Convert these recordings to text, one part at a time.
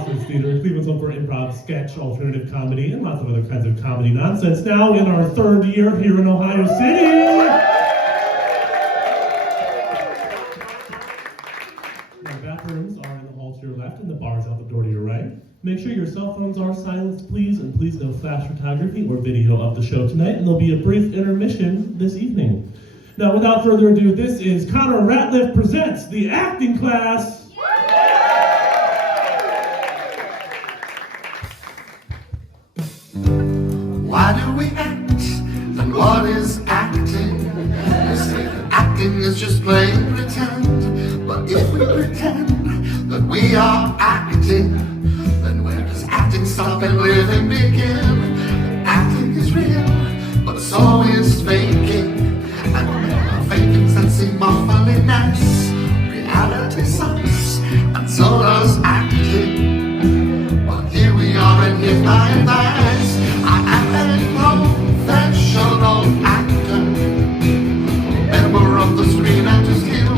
Imposters Theater, Cleveland's home for improv, sketch, alternative comedy, and lots of other kinds of comedy nonsense. Now in our third year here in Ohio City. Now, bathrooms are in the hall to your left and the bars out the door to your right. Make sure your cell phones are silenced, please, and please no flash photography or video of the show tonight, and there'll be a brief intermission this evening. Now, without further ado, this is Connor Ratliff presents the acting class. Why do we act, and what is acting? They say that acting is just plain pretend, but if we pretend that we are acting, then where does acting stop and living begin? Acting is real, but so is faking, and there are fakings that seem awfully nice. Reality sucks, and so does acting. But here we are, and here's my advice. I am a professional actor, member of the Screen Actors Guild. I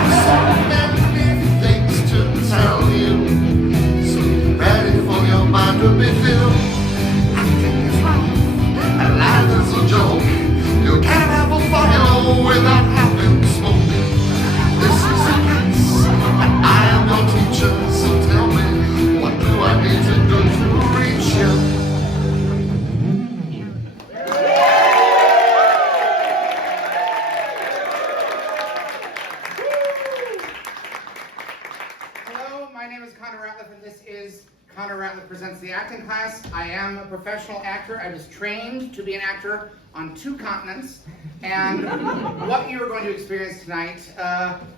have so many things to tell you, so get ready for your mind to be filled. Acting is life, and life is a joke. You can't have a fire without having smoke. This is a class, and I am your teacher, so tell me, what do I need to do to reach you? My name is Connor Ratliff, and this is Connor Ratliff Presents the Acting Class. I am a professional actor. I was trained to be an actor on 2 continents, and what you are going to experience tonight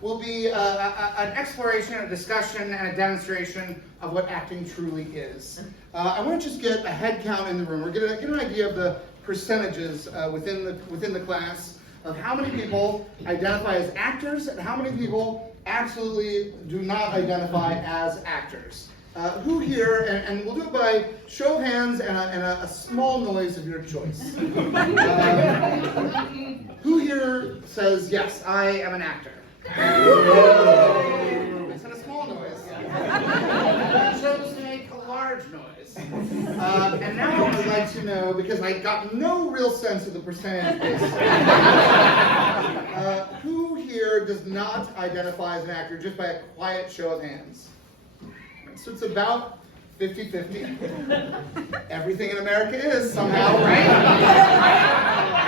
will be an exploration, a discussion, and a demonstration of what acting truly is. I want to just get a head count in the room, or get an idea of the percentages within the class of how many people identify as actors and how many people absolutely do not identify as actors. Who here, and we'll do it by show of hands and a small noise of your choice. Who here says, yes, I am an actor? I said a small noise. You chose to make a large noise. And now I'd like to know, because I got no real sense of the percentage, who here does not identify as an actor, just by a quiet show of hands? So it's about 50-50. Everything in America is somehow, right?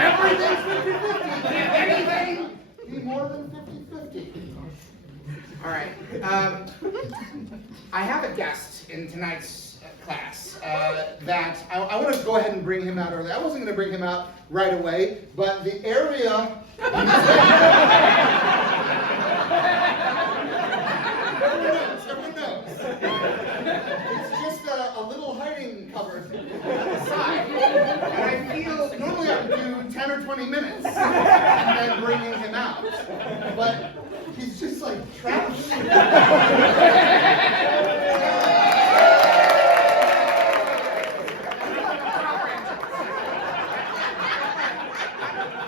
Everything's 50-50. Can anything be more than 50-50? All right. I have a guest in tonight's class that I want to go ahead and bring him out early. I wasn't going to bring him out right away, but the area... Everyone knows. It's just a little hiding cover side. And I feel, normally I would do 10 or 20 minutes and then bringing him out. But he's just like trapped.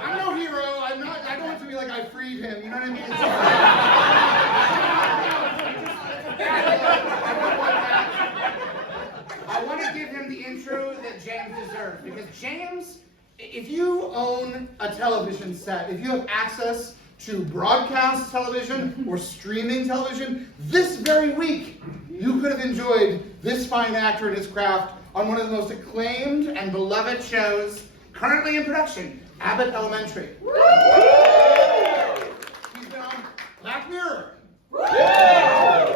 I'm no hero. I don't want to be like I freed him. You know what I mean? I want to give him the intro that James deserves, because James, if you own a television set, if you have access to broadcast television or streaming television, this very week you could have enjoyed this fine actor and his craft on one of the most acclaimed and beloved shows currently in production, Abbott Elementary. He's been on Black Mirror,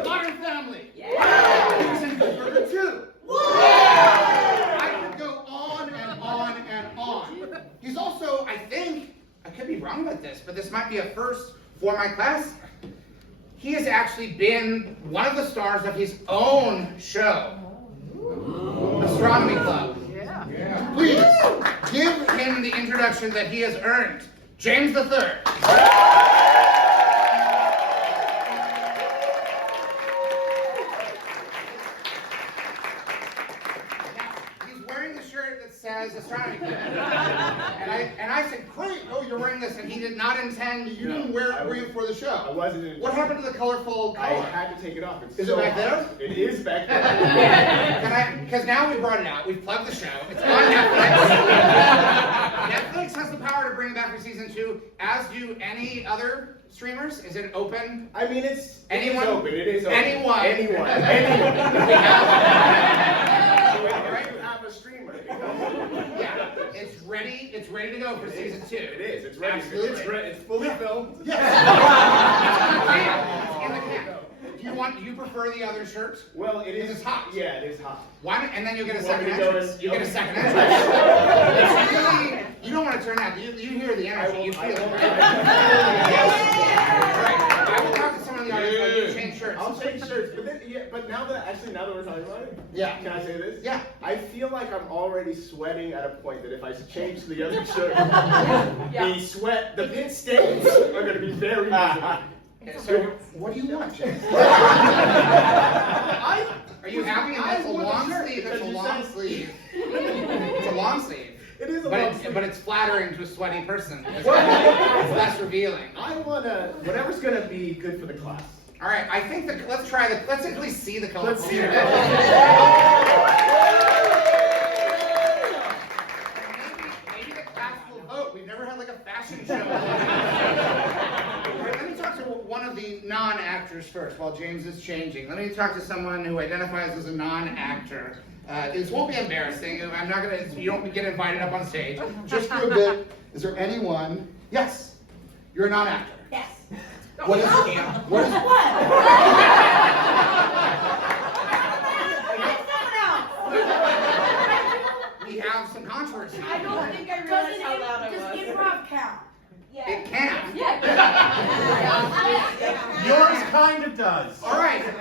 Modern Family, he was in Good Burger 2. I could go on and on and on. He's also, I think, I could be wrong with this, but this might be a first for my class. He has actually been one of the stars of his own show, Astronomy Club. Yeah. Please give him the introduction that he has earned. James III. says Astronomy Club. And I said, great, oh, you're wearing this, and he did not intend, you didn't wear it for the show. I wasn't. What happened to the colorful collar? I had to take it off. Is it back there? It is back there. Because now we brought it out, we've plugged the show, it's on Netflix. Netflix has the power to bring it back for season 2, as do any other streamers. Is it open? I mean, it's anyone? open. It is open. Anyone? Anyone. We have You have a streamer. yeah, it's ready to go for season 2. It is. It's ready. Absolutely. It's fully filmed. Yes. It's in the can. Do you prefer the other shirt? Well, it is. It's hot. Yeah, it is hot. Why don't, and then you'll get a You want second me to go entrance. in? You get a second entrance. It's really, you don't want to turn out. You hear the energy. You feel it, right? Right. I will talk to someone in the audience while you change shirts. I'll change shirts, but then, but now that we're talking about it, Yeah. Can I say this? Yeah. I feel like I'm already sweating at a point that if I change to the other shirt, the pit stains are going to be very visible. So, what do you want, James? Are you happy? That's a long sleeve. That's a long sleeve. It's a long sleeve. It is a long sleeve. But it's flattering to a sweaty person. It's less revealing. I want to, whatever's going to be good for the class. All right, I think that let's at least see the color. Let's see it. Maybe the class will vote. We've never had like a fashion show. All right, let me talk to one of the non-actors first while James is changing. Let me talk to someone who identifies as a non-actor. This won't be embarrassing. I'm not gonna. You don't get invited up on stage. Just for a bit. Is there anyone? Yes. You're a non-actor. Yes. What is What? We have some controversy. I don't think I realized how loud I was. Does improv count? Yeah. It can. Yeah. Yours kind of does. All right. All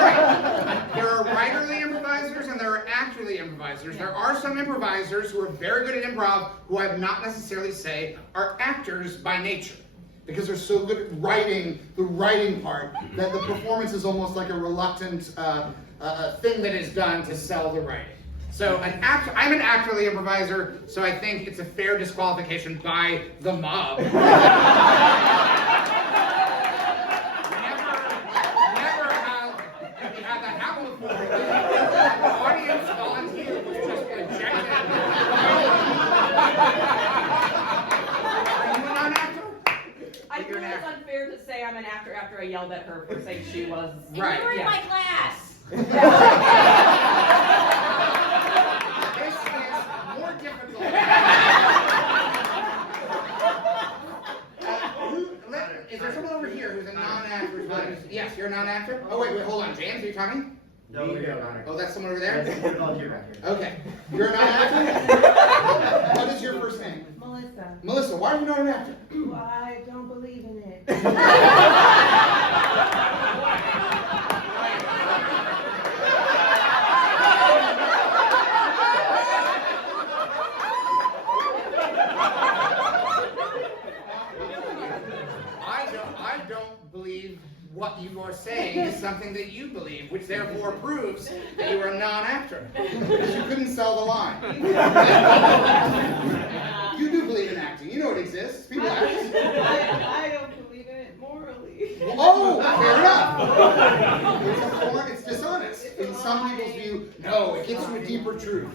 right. There are writerly improvisers and there are actorly improvisers. There are some improvisers who are very good at improv who I would not necessarily say are actors by nature. Because they're so good at writing the writing part that the performance is almost like a reluctant thing that is done to sell the writing. So I'm an actorly improviser, so I think it's a fair disqualification by the mob. Never have we had that happen before. The audience volunteer was just ejected. Are you a non-actor? I feel it's unfair to say I'm an actor after I yelled at her for saying she was. Right. You were in my class. This is more difficult. Is there someone over here who's a non-actor? Yes, you're a non-actor? Oh, wait, hold on. James, are you talking? No, we don't. Oh, that's someone over there? Here. Okay. You're a non-actor? What is your first name? Melissa. Melissa, why are you not an actor? Well, I don't believe in it. I don't believe what you are saying is something that you believe, which therefore proves that you are a non-actor. Because you couldn't sell the line. You do believe in acting. You know it exists. People act. I don't believe in it morally. Oh, fair enough. It's dishonest. In some people's view, no, it gets you a deeper truth.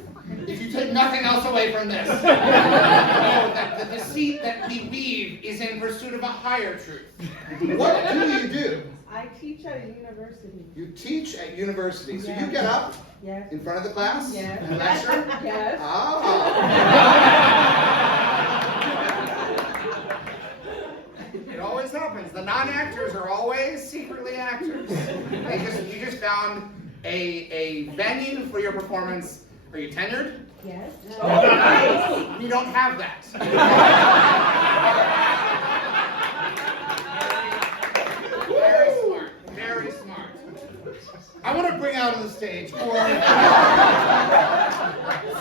If you take nothing else away from this, know that the deceit that we weave is in pursuit of a higher truth. What do you do? I teach at a university. You teach at university. So you Yes. get up Yes. in front of the class Yes. and lecture? Yes. Ah. It always happens. The non-actors are always secretly actors. You just found a venue for your performance. Are you tenured? Yes. Oh, nice. You don't have that. Very smart. Very smart. I want to bring out on the stage for the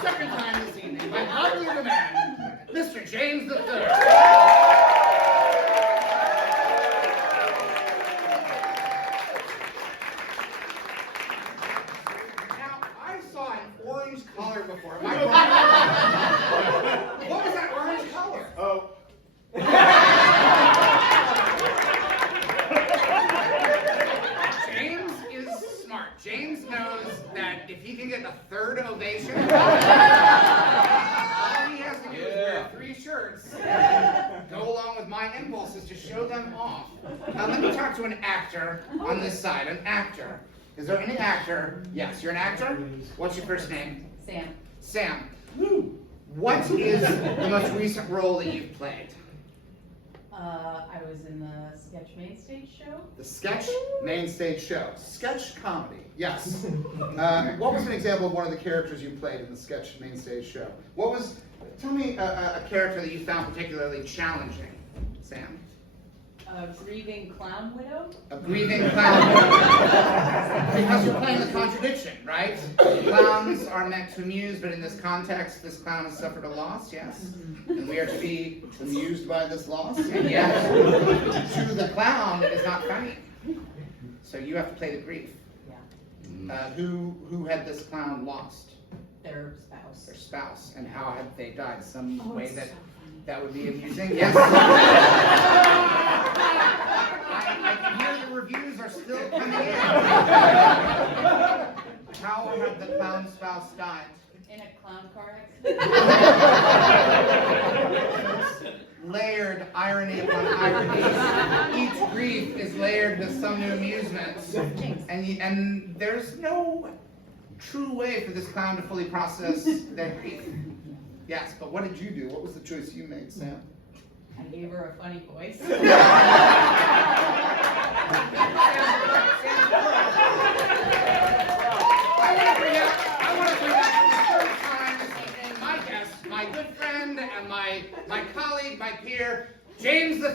second time this evening, by popular demand, Mr. James III. Now, I saw an orange collar before. Am I wrong? if he can get a third ovation, all he has to do is wear 3 shirts, go along with my impulses to show them off. Now let me talk to an actor on this side. An actor. Is there any actor? Yes, you're an actor? What's your first name? Sam. Sam. What is the most recent role that you've played? I was in the sketch main stage show. The sketch main stage show. Sketch comedy. Yes. What was an example of one of the characters you played in the sketch main stage show? Tell me a character that you found particularly challenging, Sam. A grieving clown widow. A grieving clown widow. Because you're playing the contradiction, right? Clowns are meant to amuse, but in this context, this clown has suffered a loss, yes? And we are to be amused by this loss, and yet, to the clown, it is not funny. So you have to play the grief. Yeah. Who had this clown lost? Their spouse. Their spouse. And how had they died? Some way it's that so funny. that would be amusing? Yes. I can hear the reviews are still coming in. How had the clown spouse died? In a clown car accident. Layered irony upon irony. Each grief is layered with some new amusement. And there's no true way for this clown to fully process their grief. Yes, but what did you do? What was the choice you made, Sam? I gave her a funny voice. I want to bring out for the third time this evening my guest, my good friend and my colleague, my peer, James III.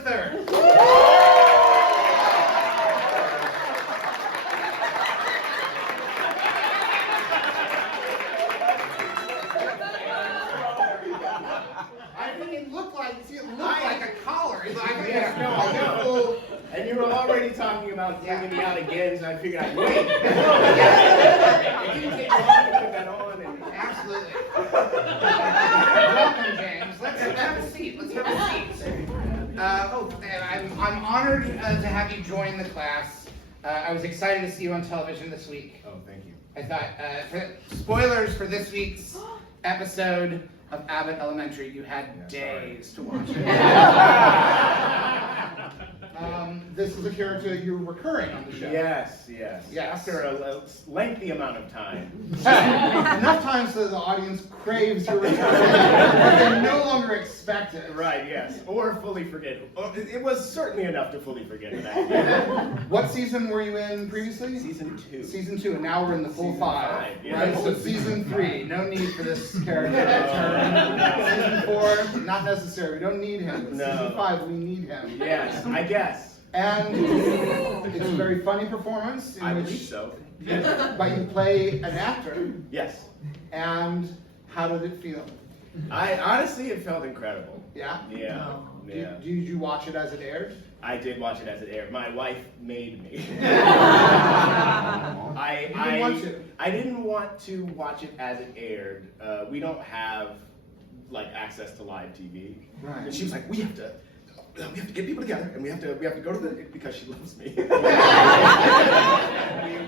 It looked like a collar. Yes, no, I know. And you were already talking about bringing me out again, so I figured I'd wait. It didn't take long to put that on. Absolutely. Welcome, James. Let's have a seat. Let's have a seat. I'm honored to have you join the class. I was excited to see you on television this week. Oh, thank you. I thought, spoilers for this week's episode of Abbott Elementary, you had days to watch it. This is a character you're recurring on the show. Yes. After a lengthy amount of time. Enough time so that the audience craves your return, but they no longer expect it. Right, yes. Or fully forget. It was certainly enough to fully forget it. What season were you in previously? Season 2. Season 2, and now we're in the full Season 5. five, yeah. Right? So season 3, no need for this character to return. Season 4, not necessary. We don't need him. But No. Season 5, we need him. Yes, I guess. And it's a very funny performance. In I which, believe so. But you play an actor. Yes. And how did it feel? Honestly, it felt incredible. Yeah? Yeah. Did you watch it as it aired? I did watch it as it aired. My wife made me. You didn't want to? I didn't want to watch it as it aired. We don't have access to live TV. Right. And she was like, we have to get people together, and we have to go to because she loves me.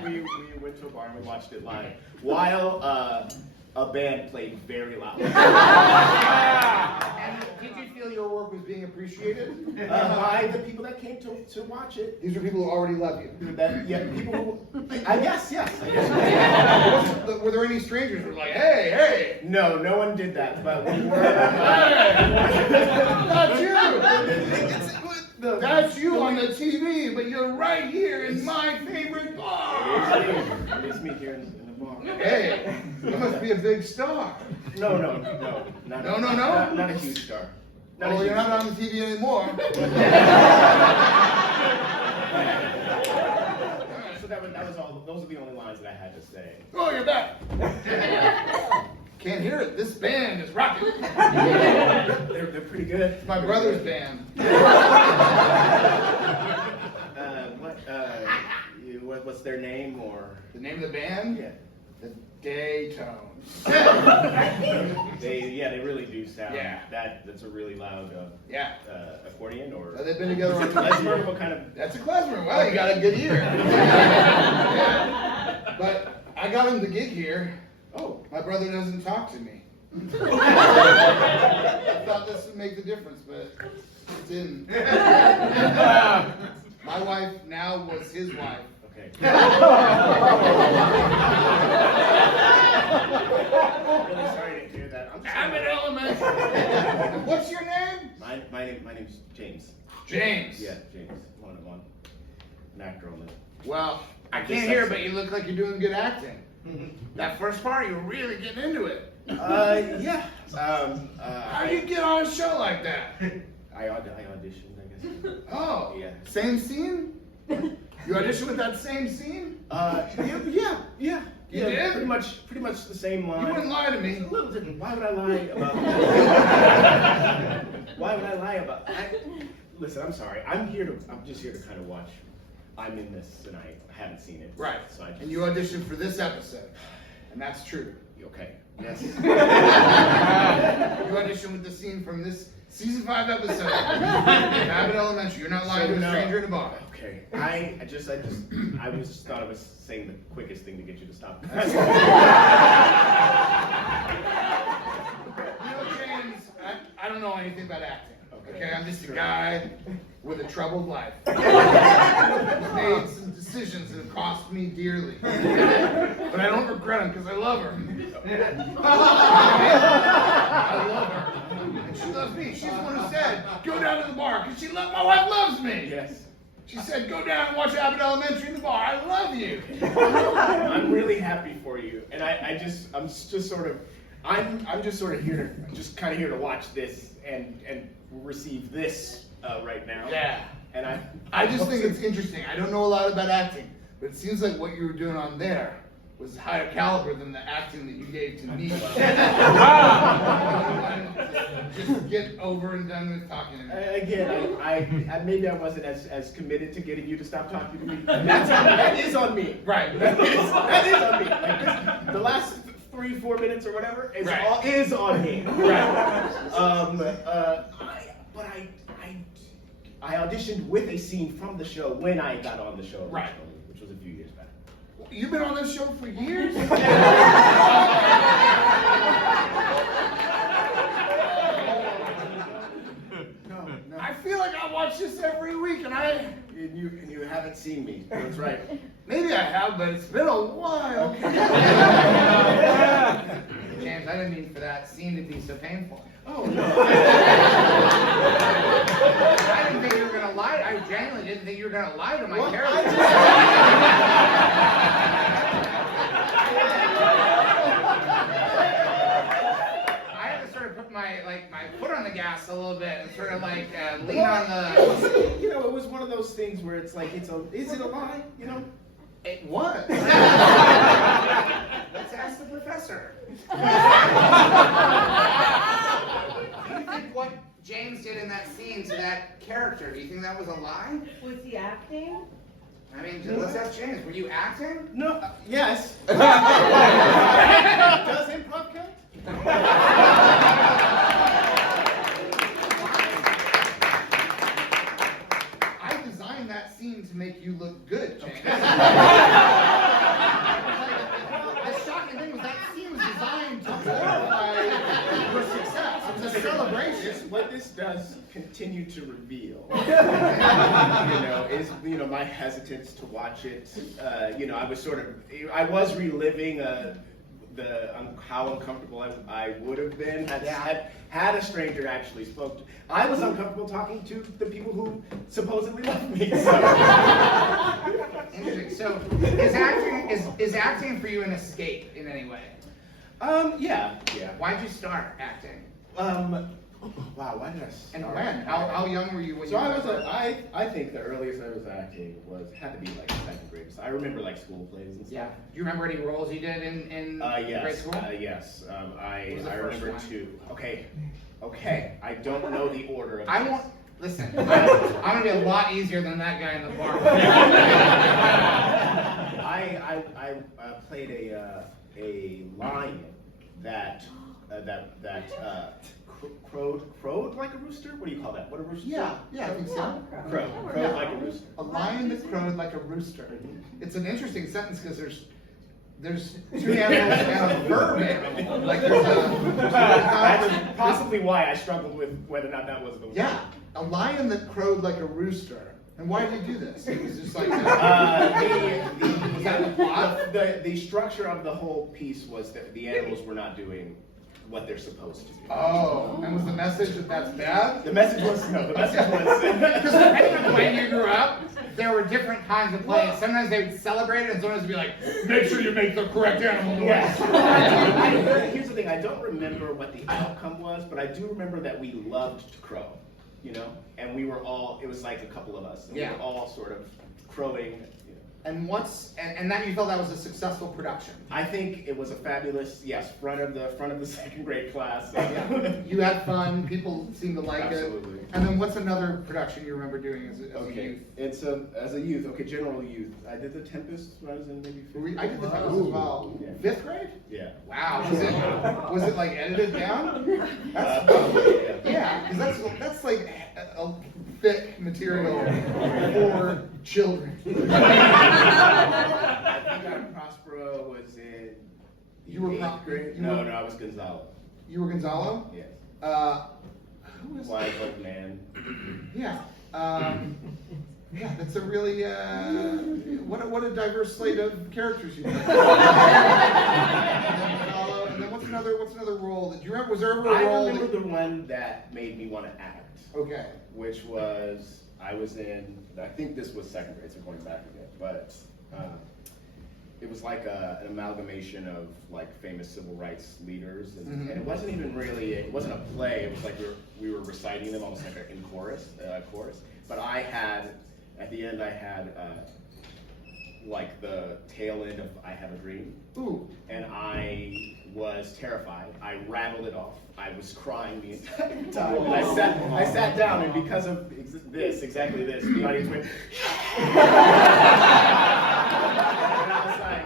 we went to a bar and we watched it live while a band played very loud. And did you feel your work was being appreciated? By the people that came to watch it. These are people who already love you. People. I guess, yes. Were there any strangers who were like, hey? No one did that, but we were. Not you! That's you on the TV, but you're right here in my favorite bar! It's me here in the bar. Hey, you must be a big star. No. Not a huge star. Well, you're not on the TV anymore. So that was all. Those are the only lines that I had to say. Oh, you're back. Can't hear it. This band is rocking. They're pretty good. It's my brother's band. What's their name or? The name of the band? Yeah. The Daytones. They really do sound. Yeah. That's a really loud. Accordion or. They've been together on Klezmer, what kind of? That's a klezmer. Well, you got a good ear. Yeah. But I I got him the gig here. Oh. My brother doesn't talk to me. I thought this would make the difference, but it didn't. My wife now was his wife. Okay. Really sorry to hear that. Abbott Elementary. What's your name? My name's James. James. Yeah, James. One. An actor on this. Well, I can't hear, but you look like you're doing good acting. That first part, you were really getting into it. Yeah. How do you get on a show like that? I auditioned, I guess. Oh, Yeah. Same scene? You auditioned with that same scene? Yeah. You did? Pretty much the same line. You wouldn't lie to me. A little different. Why would I lie about? Why would I lie about? Listen, I'm sorry. I'm just here to kind of watch. I'm in this and I haven't seen it. Right. So I just, And you auditioned for this episode. And that's true. okay. Yes. You auditioned with the scene from this season 5 episode. Abbott Elementary. You're not lying to a stranger in a bar. Okay. I just thought I was saying the quickest thing to get you to stop. You know, James, I don't know anything about acting. Okay, I'm just a guy with a troubled life. He's made some decisions that have cost me dearly. But I don't regret them because I love her. I love her. And she loves me. She's the one who said, go down to the bar because my wife loves me. Yes. She said, go down and watch Abbott Elementary in the bar. I love you. I'm really happy for you, and I'm just sort of here to watch this and receive this right now. Yeah. And I just think it's interesting. I don't know a lot about acting, but it seems like what you were doing on there was higher caliber than the acting that you gave to me. Just get over and done with talking to me. Again, I maybe I wasn't as committed to getting you to stop talking to me. That is on me. Right. That is on me. Like the last 3-4 minutes or whatever is Right. is on me. Right. I auditioned with a scene from the show when I got on the show originally, Right. which was a few years back. You've been on this show for years? No. I feel like I watch this every week, and You haven't seen me. That's right. maybe I have, but it's been a while. James, I didn't mean for that scene to be so painful. Oh no. I didn't think you were gonna lie. I genuinely didn't think you were gonna lie to my Well, character. I had to sort of put my foot on the gas a little bit and sort of lean on the. You know, it was one of those things where it's like, is it a lie? You know? It was. Let's ask the professor. Do you think what James did in that scene to that character, do you think that was a lie? Was he acting? I mean, let's ask James. Were you acting? No. Yes. Does improv count? I designed that scene to make you look good, James. The shocking thing was that scene was designed to glorify your success. It was a celebration. What this does continue to reveal, is my hesitance to watch it. I was reliving how uncomfortable I would have been had a stranger actually spoke to. I was uncomfortable talking to the people who supposedly love me. So. Interesting. So, is acting for you an escape in any way? Yeah. Why'd you start acting? Wow, why did I start? And when? How young were you when So you I was started? I think the earliest I was acting had to be like 2nd grade. So I remember like school plays and stuff. Yeah. Do you remember any roles you did in Yes. grade school? Yes. What was I the first remember one? 2. Okay. I don't know the order of I this. won't. Listen, I'm gonna be a lot easier than that guy in the bar. I played a lion that crowed like a rooster. What do you call that? What a rooster? Yeah, I think so. Crowed like a rooster. A lion that crowed like a rooster. It's an interesting sentence because There's two animals and a verb animal. Like there's That's possibly why I struggled with whether or not that was the word. yeah, a lion that crowed like a rooster. And why did you do this? It was just like the structure of the whole piece was that the animals were not doing what they're supposed to do. oh, and was the message that that's bad? The message was no. The message was Because depending on the way you grew up, there were different kinds of plays. Sometimes they would celebrate it, and sometimes they'd be like, make sure you make the correct animal noise. yes. Here's the thing. I don't remember what the outcome was, but I do remember that we loved to crow. You know, and we were all. It was like a couple of us. And Yeah. We were all sort of crowing. You know. And that you felt that was a successful production. I think it was a fabulous, front of the second grade class. Yeah. You had fun. People seemed to like Absolutely. it. And then what's another production you remember doing as a youth? It's as a youth. Okay, general youth. I did The Tempest when I was in maybe fifth. I did the Tempest as well. Yeah. 5th grade? Yeah. Wow. Was it like edited down? Yeah, because that's like a thick material for children. I think Prospero was in You were 8th grade. No, I was Gonzalo. You were Gonzalo? Yes. Who was Wise old man. Yeah. Yeah, that's a really what a diverse slate of characters you played. And then what's another role that you remember? Was there ever a role? I remember the one that made me want to act. Okay. Which was I was in. I think this was second grade, so going back again, but. It was like an amalgamation of like famous civil rights leaders, and it wasn't even really. It wasn't a play. It was like we were reciting them almost like in chorus. But I had at the end I had like the tail end of I Have a Dream. Ooh. And I was terrified. I rattled it off. I was crying the entire time. And I sat down, and because of exactly this, the audience went. And I was like,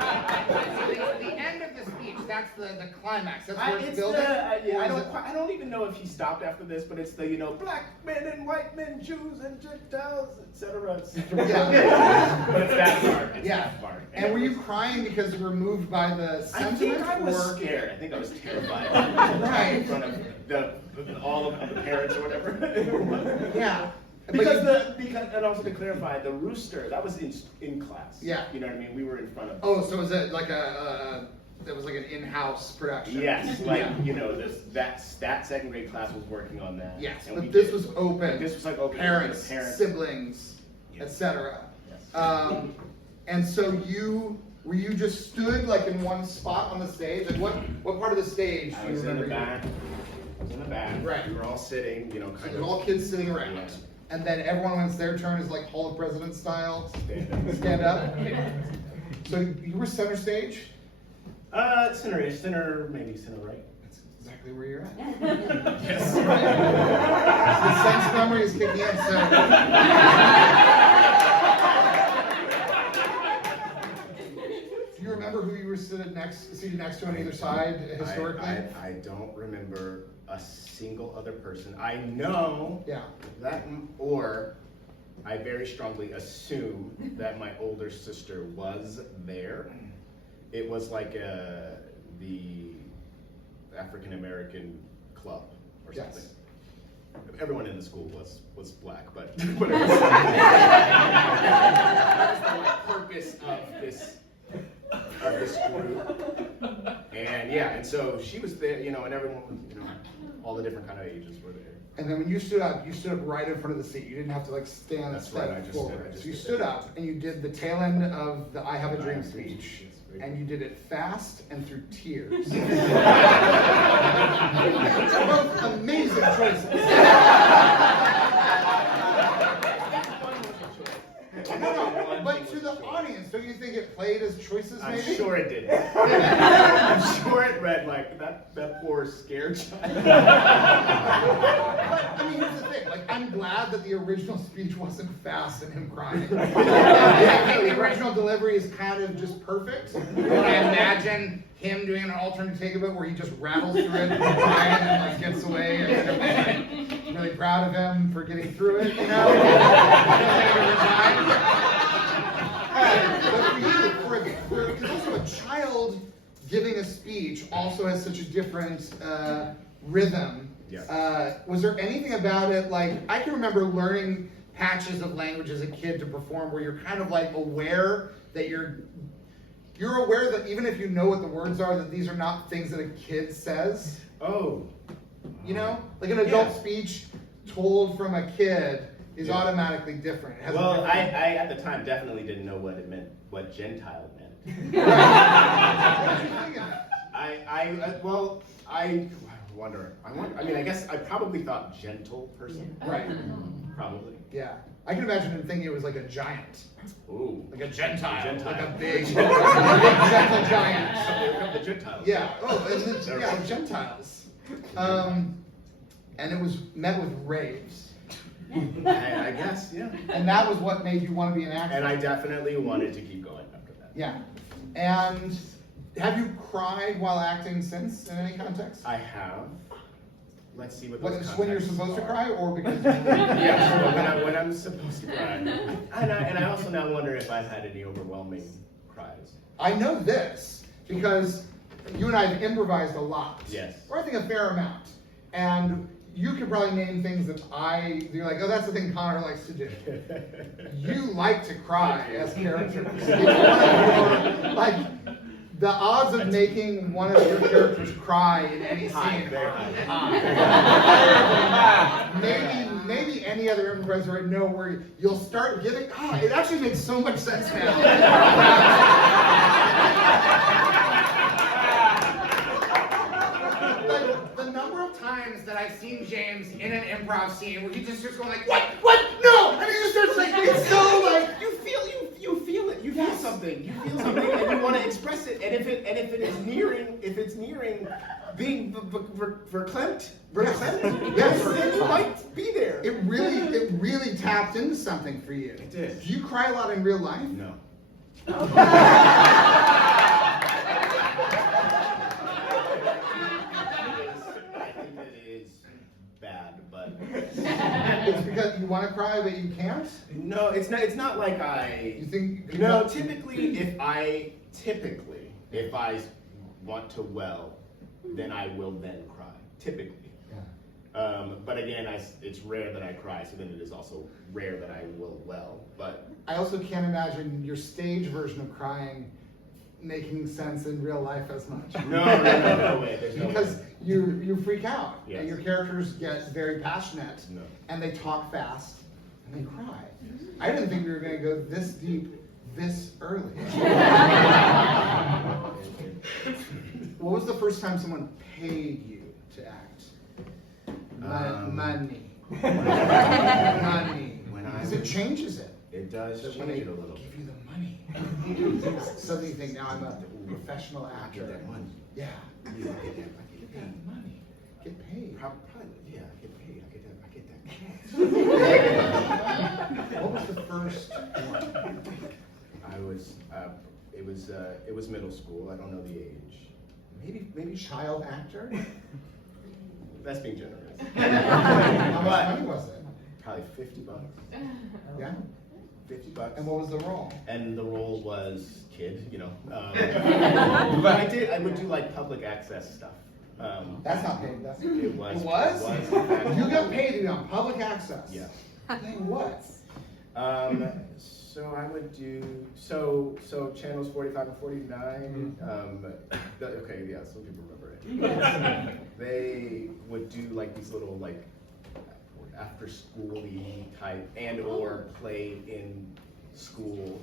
The end of the speech, that's the climax. That's where it's it's building. I don't even know if he stopped after this, but it's the black men and white men, Jews and Gentiles, etc. Yeah. But it's that part. It's Yeah. that part. And were you crying because you were moved by the I sentiment? think I was or... scared. I think I was terrified. Right. In front of all of the parents or whatever. Yeah. Because and also to clarify, the rooster that was in class. Yeah. You know what I mean? We were in front of. Oh, so was it like that was like an in-house production? Yes, like that second grade class was working on that. Yes, and but this was open. This was like open. Parents, Parents. siblings, Yes. etc. Yes. And so you just stood like in one spot on the stage? Like what part of the stage I do you was in remember? the back. I was in the back. Right. We were all sitting, So kind there's of. all kids sitting around. Yeah. And then everyone, when it's their turn, is like Hall of Presidents style. Stand up. Stand up. So you were center stage? Center, maybe center right. That's exactly where you're at. Yes. The sense memory is kicking in, so. Do you remember who you were seated next to on either side historically? I don't remember a single other person. I know that, or I very strongly assume that my older sister was there. It was like the African American club or something. Yes. Everyone in the school was black, but whatever. That was the purpose of this group. And so she was there, and everyone was, all the different kind of ages were there. And then when you stood up right in front of the seat. You didn't have to like stand That's step right, I just forward. So you did stood that. up and you did the tail end of the I Have a Dream Yes, speech. very And good. you did it fast and through tears. Those are both amazing choices. No, but to the audience, don't you think it played as choices maybe? I'm sure it did. I'm sure it read like that poor scared child. But I mean, here's the thing. Like, I'm glad that the original speech wasn't fast and him crying. I think the original delivery is kind of just perfect. And I imagine him doing an alternate take of it where he just rattles through it, crying, and like gets away, and everyone's like really proud of him for getting through it. also has such a different rhythm. Yeah. Was there anything about it, like, I can remember learning patches of language as a kid to perform where you're kind of like aware that you're aware that even if you know what the words are, that these are not things that a kid says. Oh. You know? Like an adult Yeah. speech told from a kid is automatically different. It has a Well, different- I at the time definitely didn't know what it meant, what Gentile meant. What did you think of that? I wonder. I mean, I guess I probably thought gentle person. Right. Probably. Yeah. I can imagine him thinking it was like a giant. Ooh. Like a Gentile. Gentile. Like a big, gentle giant. Here come the Gentiles. Yeah. Oh, yeah, Gentiles. And it was met with raves. I guess, yeah. And that was what made you want to be an actor. And I definitely wanted to keep going after that. Yeah. And have you cried while acting since, in any context? I have. Let's see what When, those when you're contexts supposed to are. cry, or because Yeah, when I'm supposed to cry. And I also now wonder if I've had any overwhelming cries. I know this because you and I have improvised a lot. Yes. Or I think a fair amount. And you could probably name things that you're like, oh, that's the thing Connor likes to do. You like to cry as characters. It's one of your, like, the odds of making one of your characters cry in any scene are high. Maybe any other improviser I know where you'll start giving, it actually makes so much sense now. The number of times that I've seen James in an improv scene where he just starts going like, what, no, and he just starts like, it's so like, You feel it. You feel something. You feel something, and you want to express it. And if it is nearing, being verklempt, Yes. then you might be there. it really tapped into something for you. It did. Do you cry a lot in real life? No. I think it is bad, but It's because you want to cry but you can't? no, it's not like You think? No, typically if I want to well, then I will then cry. Typically. But again, it's rare that I cry, so then it is also rare that I will well. But I also can't imagine your stage version of crying making sense in real life as much. no way. There's no Because way. you freak out. Yes. And your characters get very passionate. No. And they talk fast and they cry. I didn't think we were going to go this deep this early. What was the first time someone paid you to act? Money. Money. Because it changes it. It does That change when they it a little. give you the money, suddenly you think, now I'm a professional actor. Get that money. Yeah. Yeah, I get Get that money. Get paid. Probably, yeah, I get paid. I get that cash. What was the first one? It was middle school. I don't know the age. Maybe child actor? That's being generous. How much money was it? Probably $50. Yeah. $50. And what was the role? And the role was kid, you know. But I would do like public access stuff. That's not paid. That's It was. It was? You got paid to be on public access. Yeah. Like what? So I would do so channels 45 and 49. Okay, yeah, some people remember it. They would do like these little like after school-y type and or play in school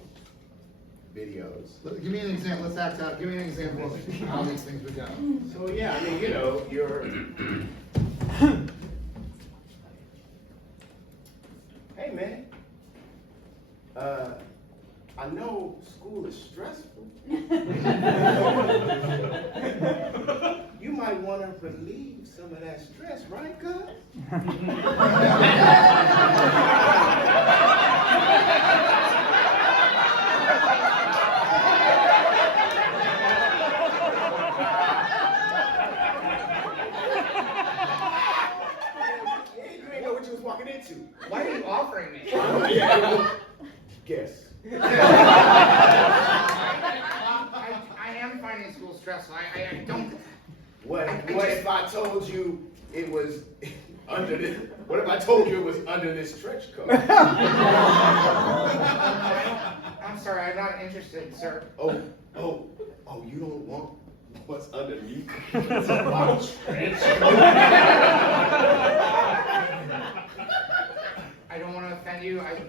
videos. Give me an example. Let's act out. Give me an example of how these things would go. So yeah, I mean, you know, you're. Hey man, I know school is stressful. You might want to relieve some of that stress, right, cuz? You ain't know what you was walking into. Why are you offering me? Guess. I am finding school stressful. I don't. What if I told you it was under this? What if I told you it was under this trench coat? I'm sorry, I'm not interested, sir. Oh, you don't want what's underneath? It's a lot of trench coat. I don't want to offend you. I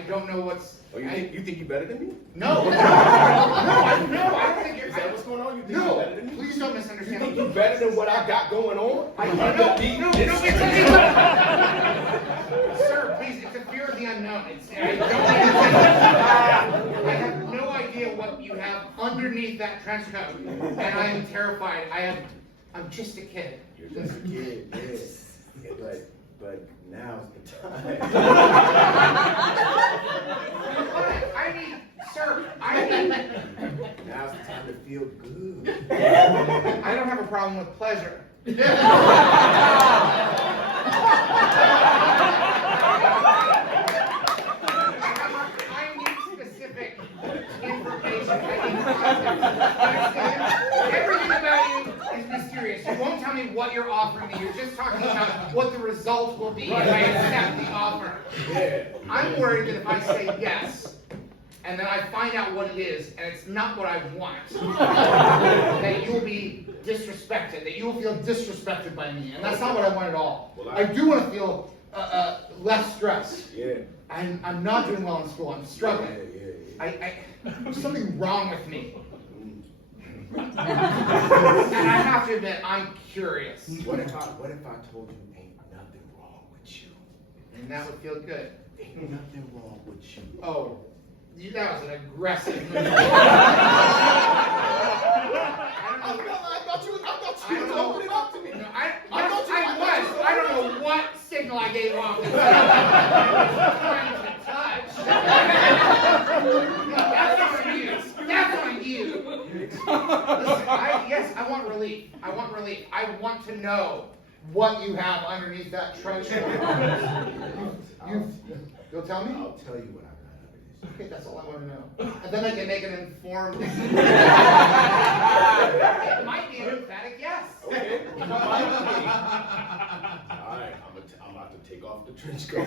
don't know what's. Oh, you think you're better than me? No. I don't think you're. Is that what's going on? You think No, you're better than me? please don't You misunderstand think me. you're better than what I got going on? Sir, please, it's a fear of the unknown. I have no idea what you have underneath that trench coat, and I am terrified. I'm just a kid. You're just a kid, yes. But now's the time. Sir, Now's the time to feel good. I don't have a problem with pleasure. I need specific information. I need context. Understand? Everything about you is mysterious. You won't tell me what you're offering me. You're just talking about what the result will be if I accept the offer. Yeah. I'm worried that if I say yes, and then I find out what it is, and it's not what I want, that you'll be disrespected, that you will feel disrespected by me, and that's not what I want at all. Well, I do want to feel less stress. Yeah. I'm not doing well in school. I'm struggling. Yeah. There's something wrong with me. And I have to admit, I'm curious. What if I told you ain't nothing wrong with you? And that would feel good. Ain't nothing wrong with you. Oh, that was an aggressive move. I thought you was opening up to me. No, I don't know what signal I gave off. Trying to touch. That's on you. That's on you. Listen, yes, I want relief. I want to know what you have underneath that trench coat. You'll tell me? I'll tell you what I got underneath. Okay, that's all I want to know. And then I can make an informed. It might be an emphatic yes. Okay. All right, I'm about to take off the trench coat.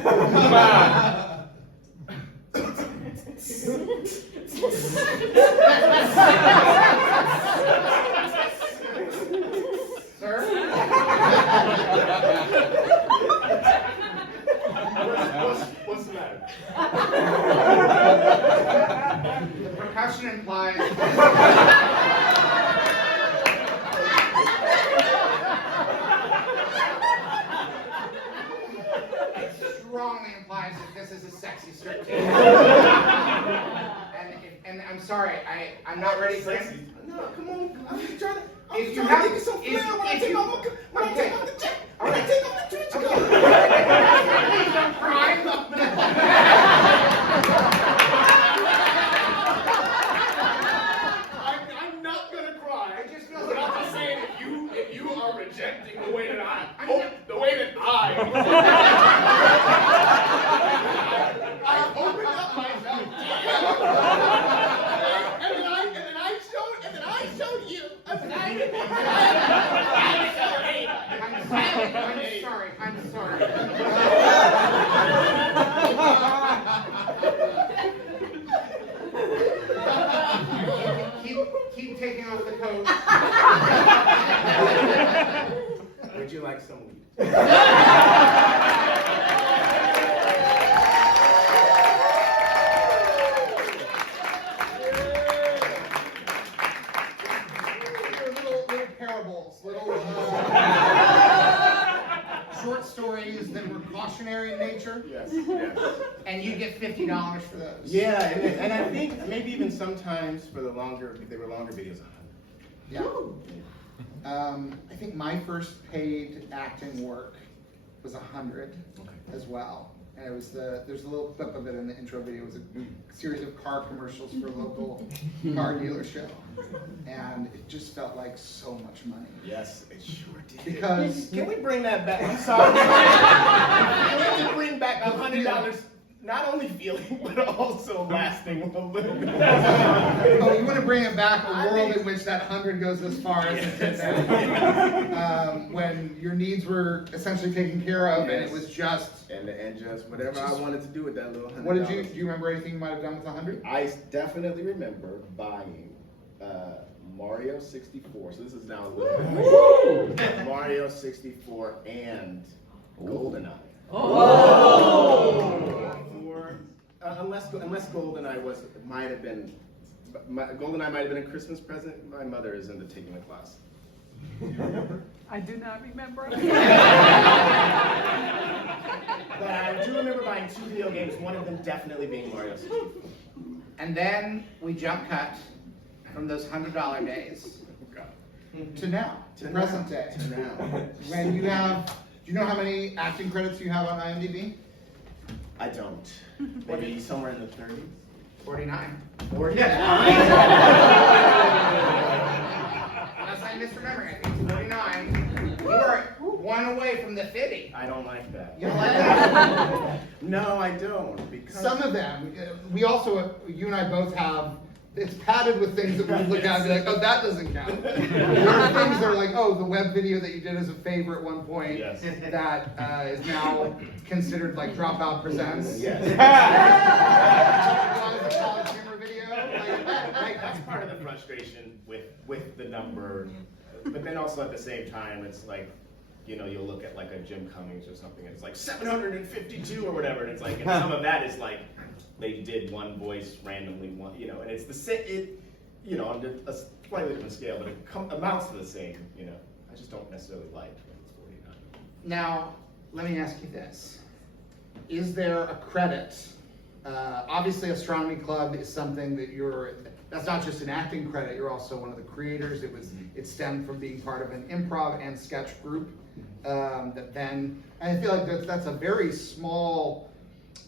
Sir? What's the matter? The percussion implies. It strongly implies that this is a sexy striptease. And I'm sorry, I'm not ready for it. No, come on. I'm just trying to. If you I'm have- trying to give you some flair when I take off the trench coat. Please don't cry. I'm not gonna cry. I just feel But like I'm just saying, if you are rejecting the way that I opened up myself, and then I showed you a side of me. I'm sorry. Keep taking off the coat. Would you like some weed? Little parables, short stories that were cautionary in nature, Yes. and you get $50 for those. Yeah, and I think maybe even sometimes for the longer, if they were longer videos, Yeah. I think my first paid acting work was 100 as well. And it was there's a little clip of it in the intro video. It was a series of car commercials for a local car dealership. And it just felt like so much money. Yes, it sure did. Because Can we bring that back? I'm sorry. Can we bring back the $100 not only feeling, but also lasting a little bit. Oh, you want to bring it back a world in which that 100 goes as far as it did now. When your needs were essentially taken care of, and it was just. And just whatever I wanted to do with that little $100. What did you? Do you remember anything you might have done with the 100? I definitely remember buying Mario 64. So this is now a little Mario 64 and GoldenEye. Unless GoldenEye GoldenEye might have been a Christmas present. My mother is into taking the class. I do not remember. But I do remember buying 2 video games, one of them definitely being Mario 64. And then we jump cut from those $100 days to now, to present day. To now. When you have, do you know how many acting credits you have on IMDb? I don't. Maybe somewhere in the 30s? 49. Yeah. Unless I'm misremembering, I think it's 49. You are one away from the 50. I don't like that. You don't like that? No, I don't. Because Some of them, we also, you and I both have, it's padded with things that we look at and be like, oh, that doesn't count. There are things that are like, oh, the web video that you did as a favor at one point Yes. that is now considered like Dropout Presents. Yes. The college humor video. Like, That's part of the frustration with the number. But then also at the same time, it's like, you'll look at like a Jim Cummings or something, and it's like 752 or whatever, and it's like, and some of that is like, they did one voice randomly, and it's the same, on a slightly different scale, but it amounts to the same, I just don't necessarily like when it's 49. now, let me ask you this. Is there a credit? Obviously, Astronomy Club is something that that's not just an acting credit, you're also one of the creators. It stemmed from being part of an improv and sketch group and I feel like that's a very small,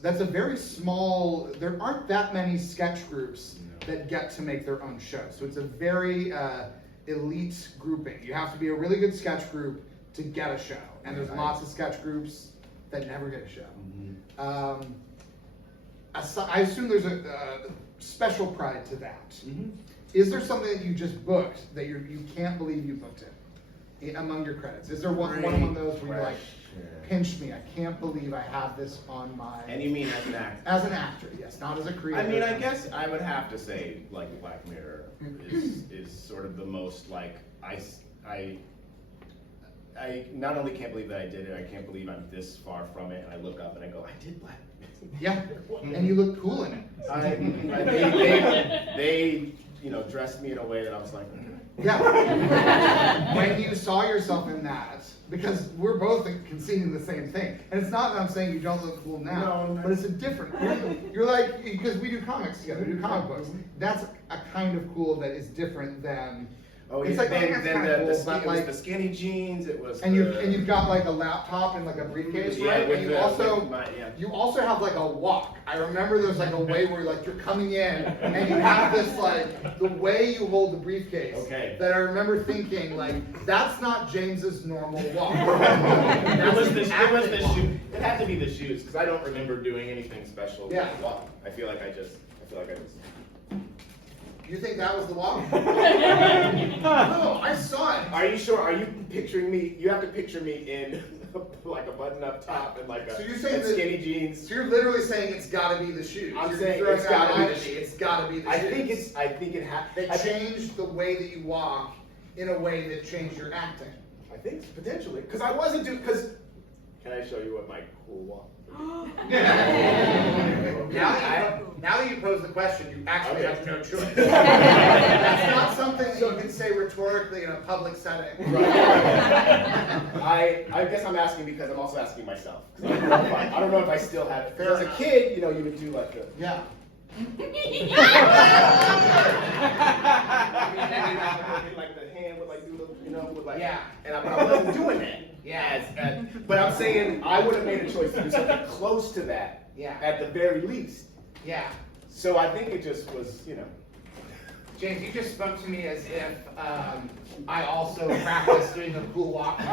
there aren't that many sketch groups that get to make their own show. So it's a very elite grouping. You have to be a really good sketch group to get a show. And there's lots of sketch groups that never get a show. I assume there's a special pride to that. Is there something that you just booked that you can't believe you booked it among your credits? Is there one among those where you're like, pinch me, I can't believe I have this on my... And you mean as an actor? As an actor, yes, not as a creator. I mean, I guess I would have to say, like, Black Mirror is sort of the most, like, I not only can't believe that I did it, I can't believe I'm this far from it, and I look up and I go, I did Black Mirror. Yeah, and you look cool in it. They dressed me in a way that I was like, yeah. When you saw yourself in that, because we're both conceding the same thing, and it's not that I'm saying you don't look cool now, No. but it's a different. You're like, because we do comics together, we do comic books. That's a kind of cool that is different than. oh, It's yeah, like, then that's the, kinda cool, the, but it was like- the skinny jeans, it was And the, you've got like a laptop and like a briefcase, Yeah, right? with And you the- also with my- yeah. you also have like a walk. I remember there's like a way where like you're coming in and you have this like the way you hold the briefcase. Okay. That I remember thinking like that's not James's normal walk. It was the shoe. It had to be the shoes because I don't remember doing anything special. Yeah. With the walk. I feel like I just. You think that was the walk? No, I saw it. Are you sure? Are you picturing me? You have to picture me in like a button-up top and like a So you're saying and that- skinny jeans. So you're literally saying it's got to be the shoes. I'm You're saying throwing it's out gotta be the irony. shoes. It's got to be the I shoes. think it has. They changed the way that you walk in a way that changed your acting. I think potentially because I wasn't doing. Because can I show you what my cool walk? Now that you pose the question, you actually Okay. have no choice. That's not something that you can say rhetorically in a public setting. I guess I'm asking because I'm also asking myself. 'Cause I don't know if I still have it. 'Cause as a kid, you would do like the. Yeah. Like the hand would like do the, would like. Yeah. And I wasn't doing that. Yeah. But I'm saying I would have made a choice to do something close to that. Yeah. At the very least. Yeah. So I think it just was, James, you just spoke to me as if I also practiced doing a cool walk. You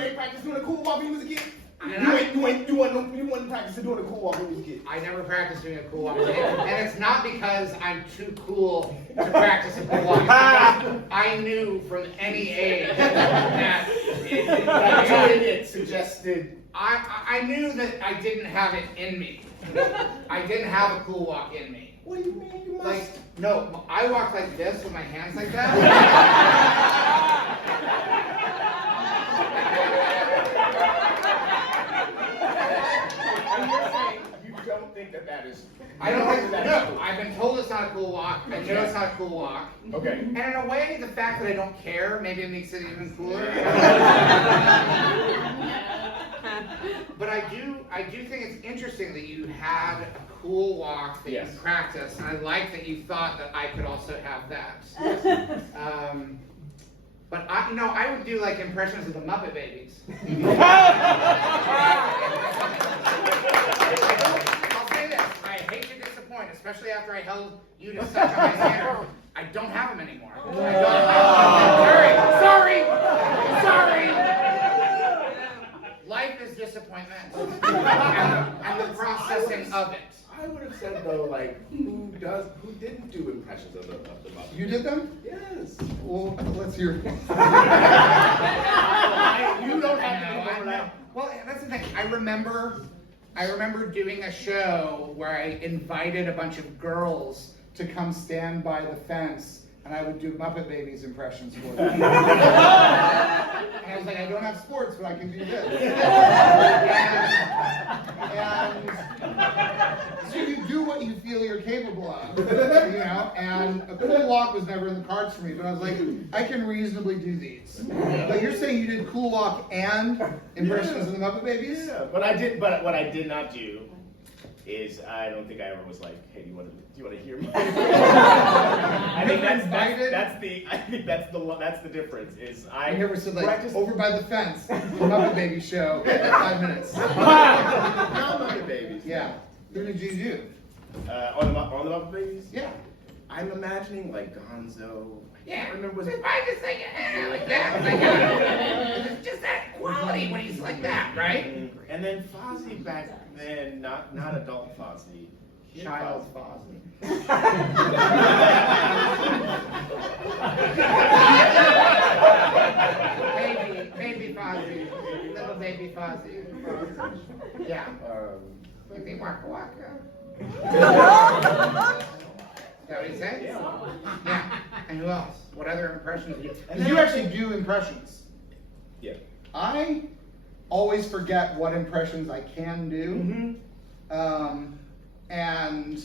ain't practiced doing a cool walk when you was a kid? You wouldn't practice doing a cool walk when you was a kid. I never practiced doing a cool walk, and it's not because I'm too cool to practice a cool walk. It's because I knew from any age that it suggested. I knew that I didn't have it in me. I didn't have a cool walk in me. What do you mean? You must. Like, no, I walk like this with my hands like that. You don't think that is. I don't think that. No, I've been told it's not a cool walk. I know it's not a cool walk. Okay. And in a way, the fact that I don't care maybe it makes it even cooler. But I do think it's interesting that you had a cool walk that you practiced, and I like that you thought that I could also have that. But I would do like impressions of the Muppet Babies. I'll say this, I hate to disappoint, especially after I held you to such a high standard. I don't have them anymore. Sorry. Life is disappointment, and the processing of it. I would have said though, like, who didn't do impressions of the Muppets? You did them? Yes. Well, let's hear. You don't have to remember that. Well, that's the thing. I remember doing a show where I invited a bunch of girls to come stand by the fence, and I would do Muppet Babies impressions for them. And I was like, I don't have sports, but I can do this. And so you do what you feel you're capable of, and a cool walk was never in the cards for me, but I was like, I can reasonably do these. But you're saying you did cool walk and impressions of the Muppet Babies? Yeah, but what I did not do is I don't think I ever was like, hey, do you want to hear me? I think that's the difference. Is I never said like practiced over by the fence, the Muppet Baby show, 5 minutes. No Muppet Babies. Yeah. Who did you do? On the Muppet Babies? Yeah. I'm imagining like Gonzo. Yeah. I remember Just by just saying like that. It's just that quality when he's like that, right? And then Fozzie back then, not adult Fozzie. Child Fozzie. baby Fozzie. Little baby Fozzie. Yeah. Baby Waka Waka. Is that what he said? Yeah. And who else? What other impressions do you? Because you actually do impressions. Yeah. I always forget what impressions I can do. And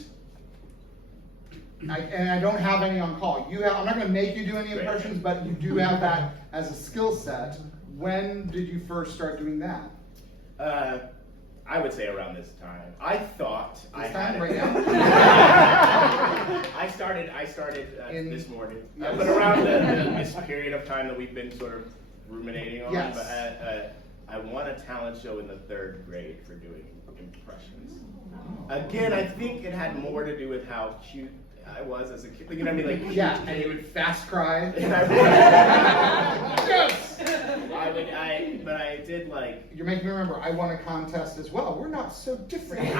I don't have any on call. I'm not going to make you do any impressions, but you do have that as a skill set. When did you first start doing that? I would say around this time. I thought I had it. Right now? I started this morning, Yes. but around this period of time that we've been sort of ruminating on. Yes. But I won a talent show in the 3rd grade for doing impressions. Again, I think it had more to do with how cute I was as a kid. You know what I mean? Like, Yeah, and you would fast cry. Yes! But I did like. You're making me remember, I won a contest as well. We're not so different. This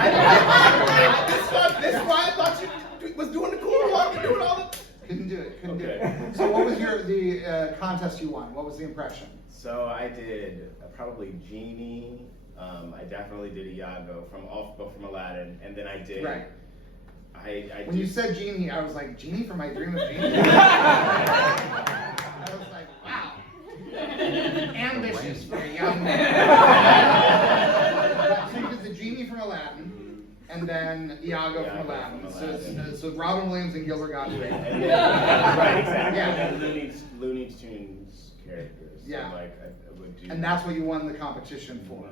why I thought you was doing the cool walk and doing all the. Couldn't do it. Okay. So what was the contest you won? What was the impression? So I did probably Genie. I definitely did Iago from Aladdin, and then I did. Right. When did, you said Genie, I was like, Genie from My Dream of Genie? I was like, wow. Ambitious for a young man. So you did the Genie from Aladdin, and then Iago from Aladdin. So Robin Williams and Gilbert Gottfried. Right, exactly. Yeah. And Looney Tunes characters. Yeah. So, like, I would do. And that's what you won the competition for.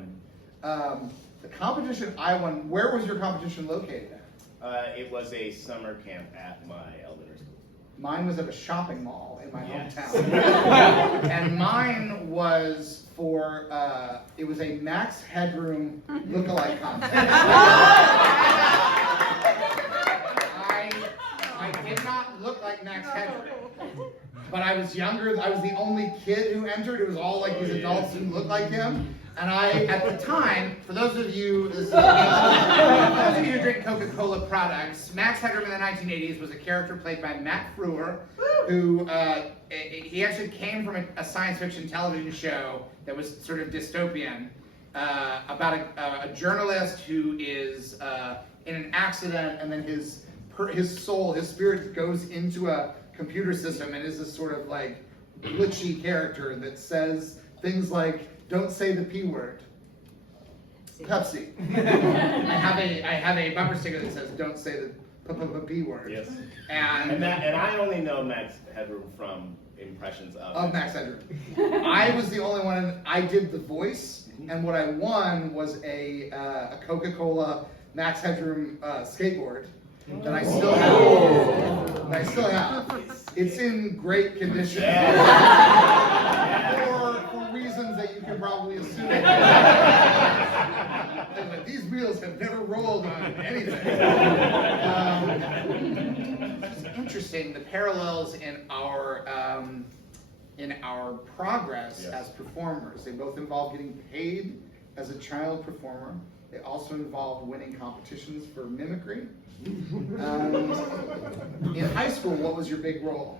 The competition I won, where was your competition located at? It was a summer camp at my elementary school. Mine was at a shopping mall in my Yes. hometown. And mine was for, it was a Max Headroom lookalike contest. I did not look like Max Headroom. But I was younger, I was the only kid who entered. It was all like these adults who looked like him. And I, at the time, for those of you, those of you who drink Coca-Cola products, Max Headroom in the 1980s was a character played by Matt Frewer, who he actually came from a science fiction television show that was sort of dystopian about a journalist who is in an accident, and then his soul, his spirit goes into a computer system and is this sort of like glitchy character that says things like, "Don't say the P word." Pepsi. I have a bumper sticker that says, "Don't say the P word." Yes. And I only know Max Headroom from impressions of Max Headroom. I was the only one. I did the voice, and what I won was a Coca-Cola Max Headroom skateboard that I still have. It's in great condition. For reasons that you can probably assume. These wheels have never rolled on anything. It's interesting, the parallels in our progress as performers. They both involve getting paid as a child performer. They also involve winning competitions for mimicry. In high school, what was your big role?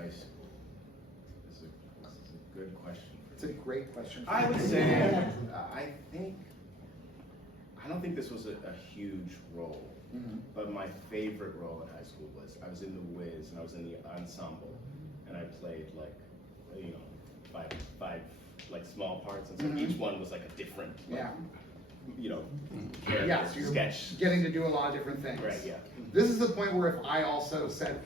high school. This is a good question. It's a great question. I would say, I don't think this was a huge role, but my favorite role in high school was I was in the Wiz and I was in the ensemble, and I played like, five like small parts, and so each one was like a different, Yeah, so you're sketch. getting to do a lot of different things. Right, yeah. This is the point where if I also said,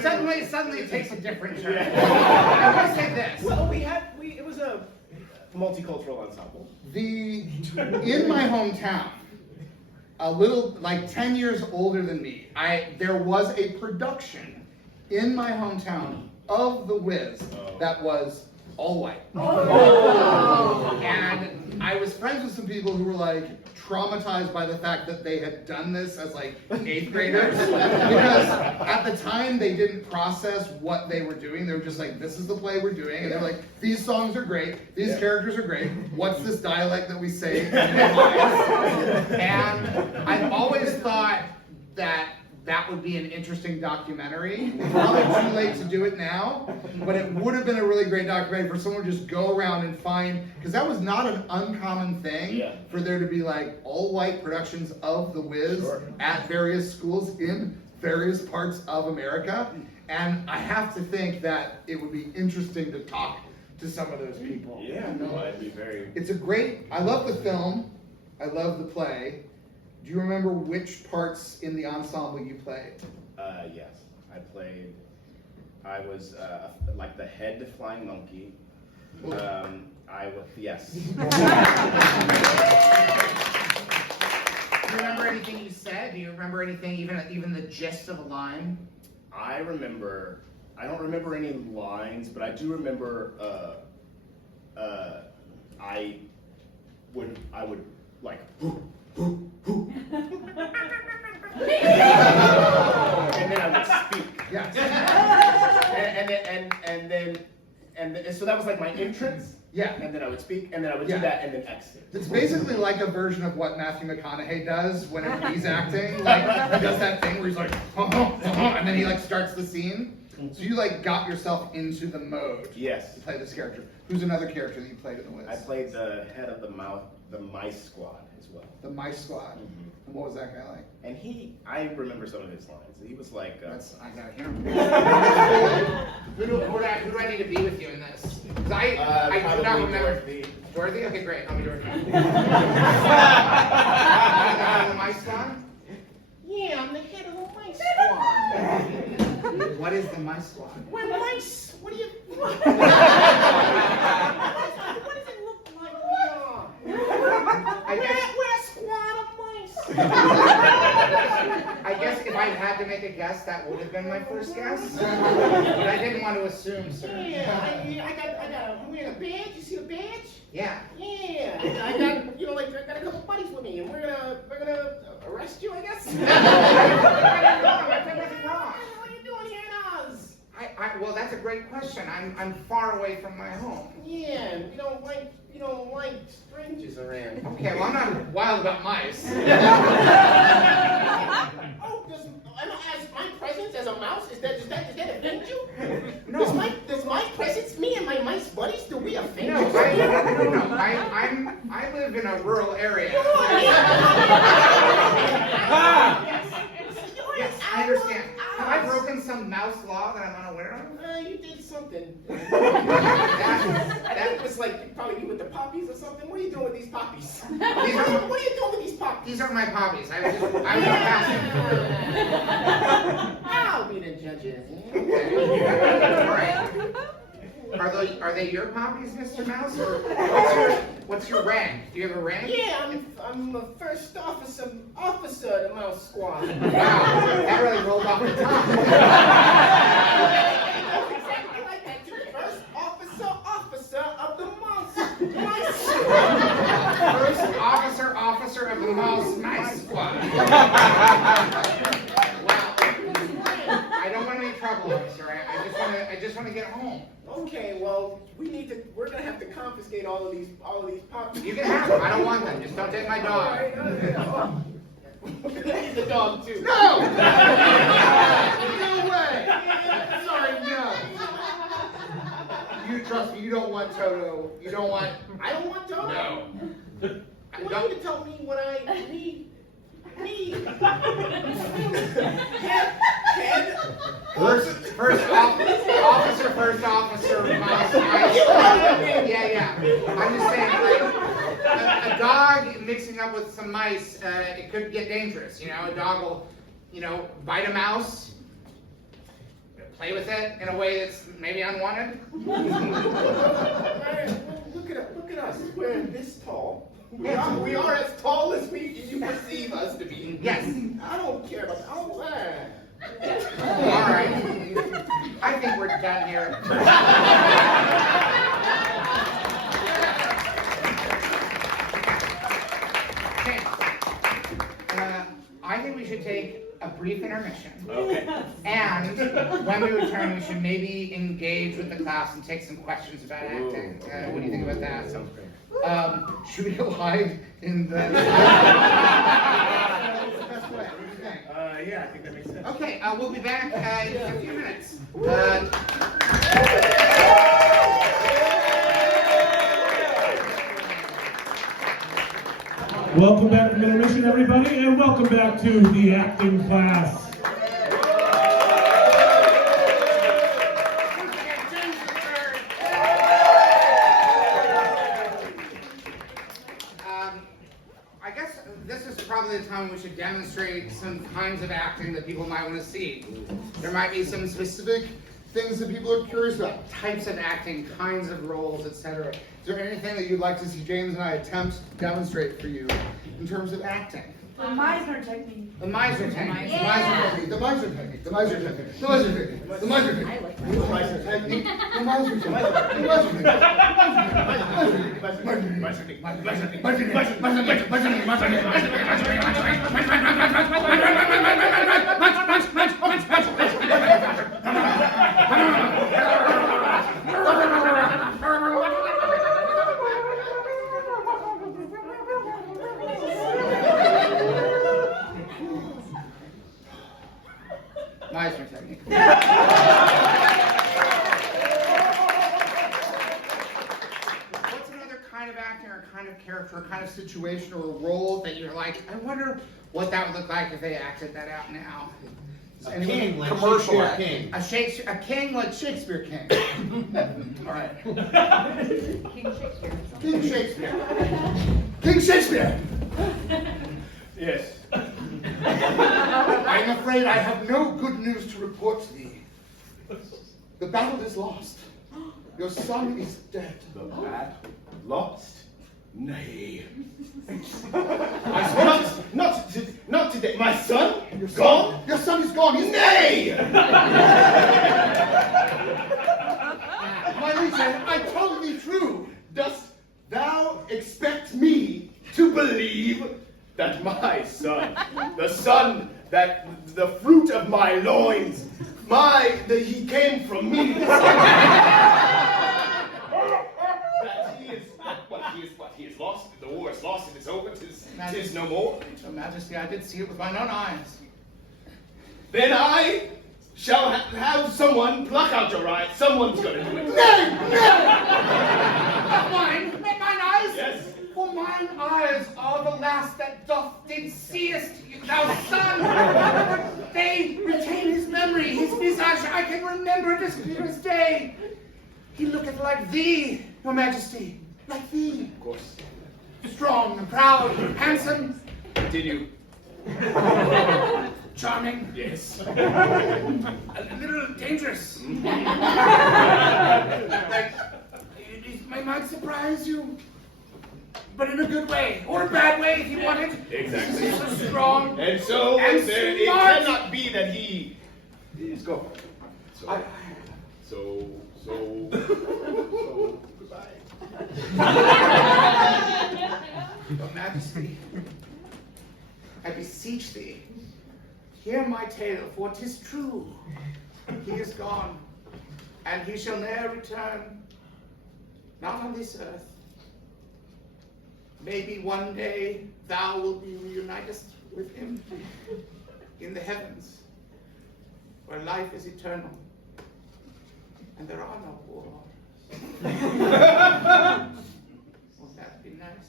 suddenly it takes a different turn. I want to say this. Well, it was a multicultural ensemble. In my hometown, a little, like 10 years older than me, there was a production in my hometown of The Wiz that was all white. And I was friends with some people who were like traumatized by the fact that they had done this as like 8th graders, because at the time they didn't process what they were doing. They were just like, this is the play we're doing, and they're like, these songs are great, these characters are great, what's this dialect that we say? And I've always thought that would be an interesting documentary. It's probably too late to do it now, but it would have been a really great documentary for someone to just go around and find, because that was not an uncommon thing for there to be like all white productions of The Wiz at various schools in various parts of America. And I have to think that it would be interesting to talk to some of those people. Yeah, no, I'd be very... I love the film, I love the play. Do you remember which parts in the ensemble you played? Yes, I was like the head flying monkey. Yes. Do you remember anything you said? Do you remember anything, even the gist of a line? I don't remember any lines, but I do remember I would like and then I would speak. Yes. And so that was like my entrance. Yeah. And then I would speak, and then I would do that, and then exit. It's basically like a version of what Matthew McConaughey does whenever he's acting. Like he does that thing where he's like, and then he like starts the scene. So you like got yourself into the mode. Yes. To play this character. Who's another character that you played in The Wiz? I played the head of the mice squad as well. The Mice Squad. And what was that guy like? And I remember some of his lines. He was like, I gotta hear him. Who do I need to be with you in this? Because I do not remember. Dorothy. Dorothy? Okay, great. I'll be Dorothy. The Mice Squad? Yeah, I'm the head of the mice squad. What is the Mice Squad? We're mice. What do you... What does it look like we are? We're a squad of mice. I guess if I had to make a guess, that would have been my first guess. But I didn't want to assume, sir. Yeah, I got I'm wearing a badge. You see the badge? Yeah. Yeah. I got I got a couple buddies with me, and we're gonna arrest you, I guess. I did nothing wrong. What are you doing here in Oz? Well, that's that's a great question. I'm far away from my home. Yeah, and we don't like strangers around. Okay, well I'm not wild about mice. Oh, as my presence as a mouse, does that offend you? No. Does my presence, me and my mice buddies, do we offend No, you? I live in a rural area. Yes, I understand. Have I broken some mouse law that I'm unaware of? You did something. That was like probably you with the poppies or something. What are you doing with these poppies? What are you doing with these poppies? These are my poppies. I was passing through. I'll be the judges. All right. Are they your poppies, Mr. Mouse? Or what's your rank? Do you have a rank? Yeah, I'm the first officer of the mouse squad. Wow, that really rolled off the top. Exactly like that, too. First officer of the mouse First officer of the mice squad. Wow. I don't want any trouble, officer. I just want to get home. Okay, well, we're gonna have to confiscate all of these poppies. You can have them. I don't want them. Just don't take my dog. Take the dog too. No! No way! Sorry, no. You trust me. You don't want Toto. You don't want. I don't want Toto. No. I want you to tell me what I need. Ted? First officer, mouse. Yeah. I'm just saying, like, a dog mixing up with some mice, it could get dangerous. You know, a dog will, bite a mouse, play with it in a way that's maybe unwanted. Look at us. We're this tall. We are as tall as you perceive us to be. Yes. I don't care about all that. All right. I think we're done here. Okay. I think we should take a brief intermission. Okay. And when we return, we should maybe engage with the class and take some questions about acting. What do you think about that? Sounds great. Should we go hide in the... Yeah, I think that makes sense. Okay, we'll be back in a few minutes. Welcome back from intermission, everybody, and welcome back to the acting class. I guess this is probably the time we should demonstrate some kinds of acting that people might want to see. There might be some specific things that people are curious about, types of acting, kinds of roles, etc. Is there anything that you'd like to see James and I attempt to demonstrate for you in terms of acting? The Meisner technique. The miser technique. Yeah. The miser technique. The miser technique. The miser technique. The miser technique. The miser technique. The miser technique. The miser Meisner technique. What's another kind of acting or kind of character or kind of situation or role that you're like, I wonder what that would look like if they acted that out now? A king like commercial Shakespeare act. A king like Shakespeare King. All right. King Shakespeare. King Shakespeare. King Shakespeare! Yes. I am afraid I have no good news to report to thee. The battle is lost. Your son is dead. The bat lost? Nay. Not today. My son? Your Gone? son, your son is gone. He's Nay! My liege, I told thee true. Dost thou expect me to believe that my son, the son that the fruit of my loins, he came from me. That he is lost. The war is lost. It is over. Tis no more. Your Majesty, I did see it with mine own eyes. Then I shall have someone pluck out your eye. Someone's gonna do it. Nay! Not mine! Not mine eyes! Yes. For mine eyes are the last that did seest thou son. They retain his memory, his visage. I can remember it as clear as day. He looketh like thee, your Majesty. Like thee. Of course. Strong and proud, handsome, Continue. charming, Yes. a little dangerous. It might surprise you, but in a good way, or a bad way if you want it. Exactly. He's so strong. And so And it smart. cannot be that he is gone. So goodbye. Your Majesty, I beseech thee, hear my tale, for 'tis true. He is gone, and he shall ne'er return, not on this earth. Maybe one day thou wilt be reunited with him in the heavens, where life is eternal, and there are no wars. Won't that be nice?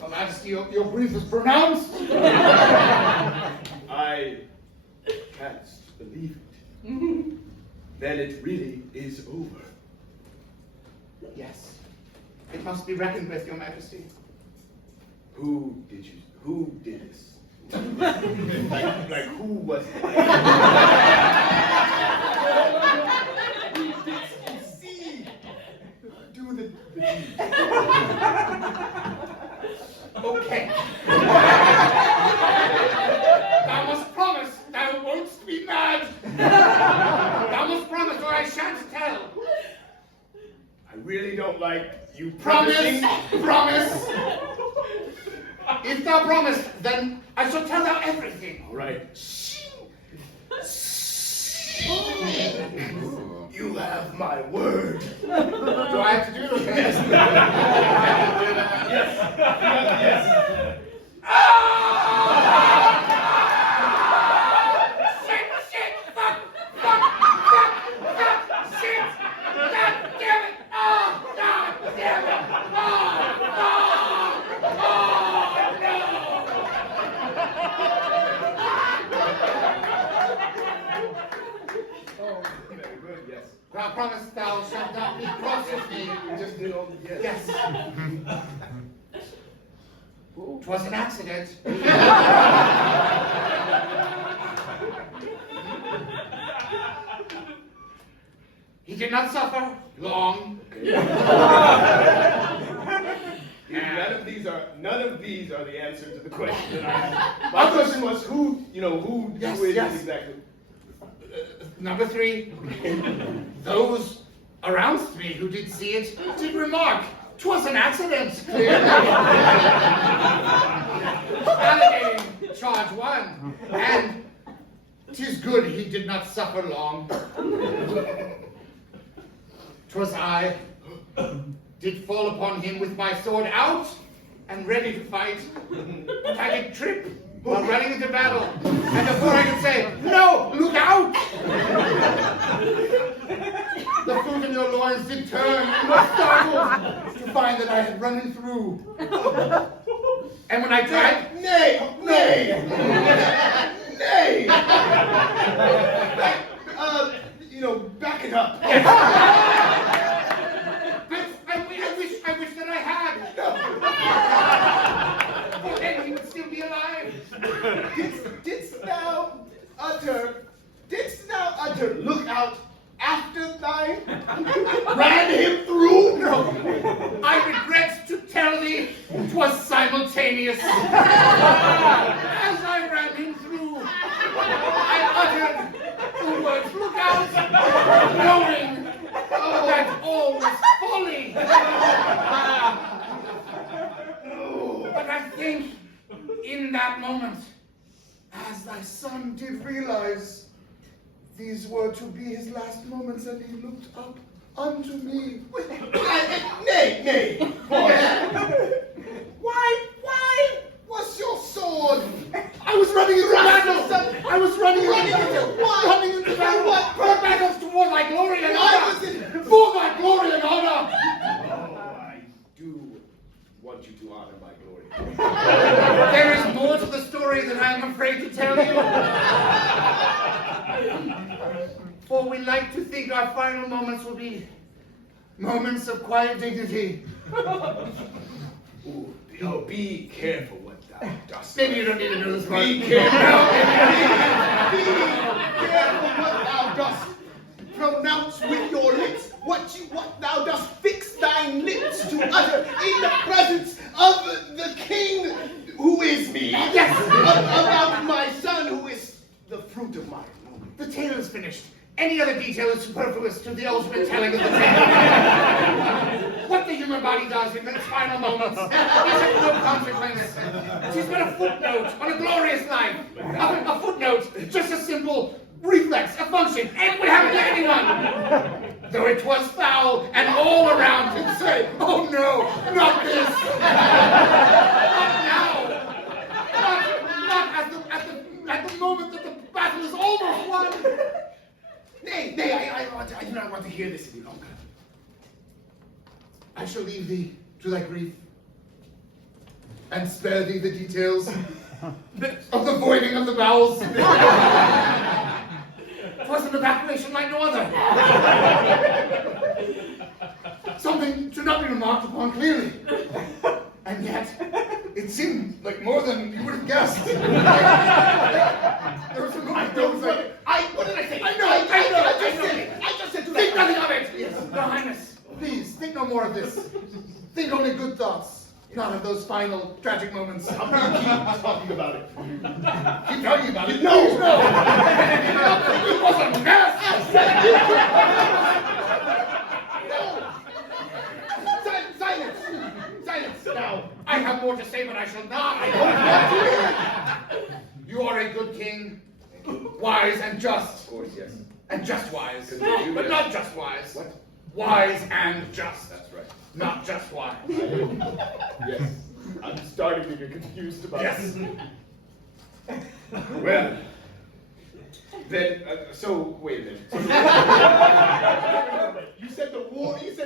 Your Majesty, your brief is pronounced. I can't believe it. Then it really is over. Yes, it must be reckoned with, your Majesty. Who did this? like who was it? See, do the deed. Okay. Thou must promise thou won't be mad. Thou must promise or I shan't tell. I really don't like you Promise! promising. Promise! If thou promise, then I shall tell thou everything. All right. You have my word. Do I have to do this? Yes. Yes. Shit! Fuck! Shit! God damn it! Oh, God damn it! Oh, Very good. Yes. Thou promise thou shalt not be cross with me. We just did all the yes. Yes. 'Twas an accident. He did not suffer long. None of these are the answer to the question that I had. My question was who Yes, is yes. exactly. Number 3, those around me who did see it did remark 'twas an accident. Validating charge 1, and 'tis good he did not suffer long. 'Twas I did fall upon him with my sword out and ready to fight, but I did trip while running into battle, and before I could say, "No, look out!" the foot in your loins did turn and was startled to find that I had run in through. And when I tried, Nay! Back it up. I wish that I had. Then he would still be alive. Didst thou utter, look out, after thine ran him through? No, I regret to tell thee 'twas simultaneous. As I ran him through, me. But I think in that moment, as thy son did realize these were to be his last moments, and he looked up unto me. Nay, why was your sword? I was running into battle, son. I was running Running into into what? Running into battle. what? For battles toward thy glory and I honor. was in- For thy glory and honor. Oh, I do want you to honor my glory. There is more to the story than I am afraid to tell you. For we like to think our final moments will be moments of quiet dignity. Ooh, be careful what thou dost. Maybe you don't need to know this part. Be careful. Be careful what thou dost. Pronounce with your lips what thou dost fix thine lips to utter in the presence of the king who is me. Yes. About my son who is the fruit of my womb. The tale is finished. Any other detail is superfluous to the ultimate telling of the tale. What the human body does in its final moments is of no consequence. It is but a footnote on a glorious life. A footnote, just a simple reflex, a function, and would happen to anyone. Though it was foul and all around can say, oh no, not this. Not now. Not at the moment that the battle is almost won. Nay, I do not want to hear this any longer. I shall leave thee to thy grief, and spare thee the details of the voiding of the bowels. 'Twas an evacuation like no other. Something should not be remarked upon clearly. And yet, it seemed like more than you would have guessed. There was a moment there was like, What did I say? I know. I just said to Think nothing of it! Yes, Your Highness, please, think no more of this. Think only good thoughts, not of those final tragic moments. Keep talking about it. Keep talking about it. No. It was a mess! Silence! Now, I have more to say, but I shall not. I don't want to. You are a good king, wise and just. Of course, yes. And just wise. Continue, But yes. not just wise. What? Wise and just. That's right. Not just wise. Yes. I'm starting to get confused about Yes. Well, then, so, wait a minute. You said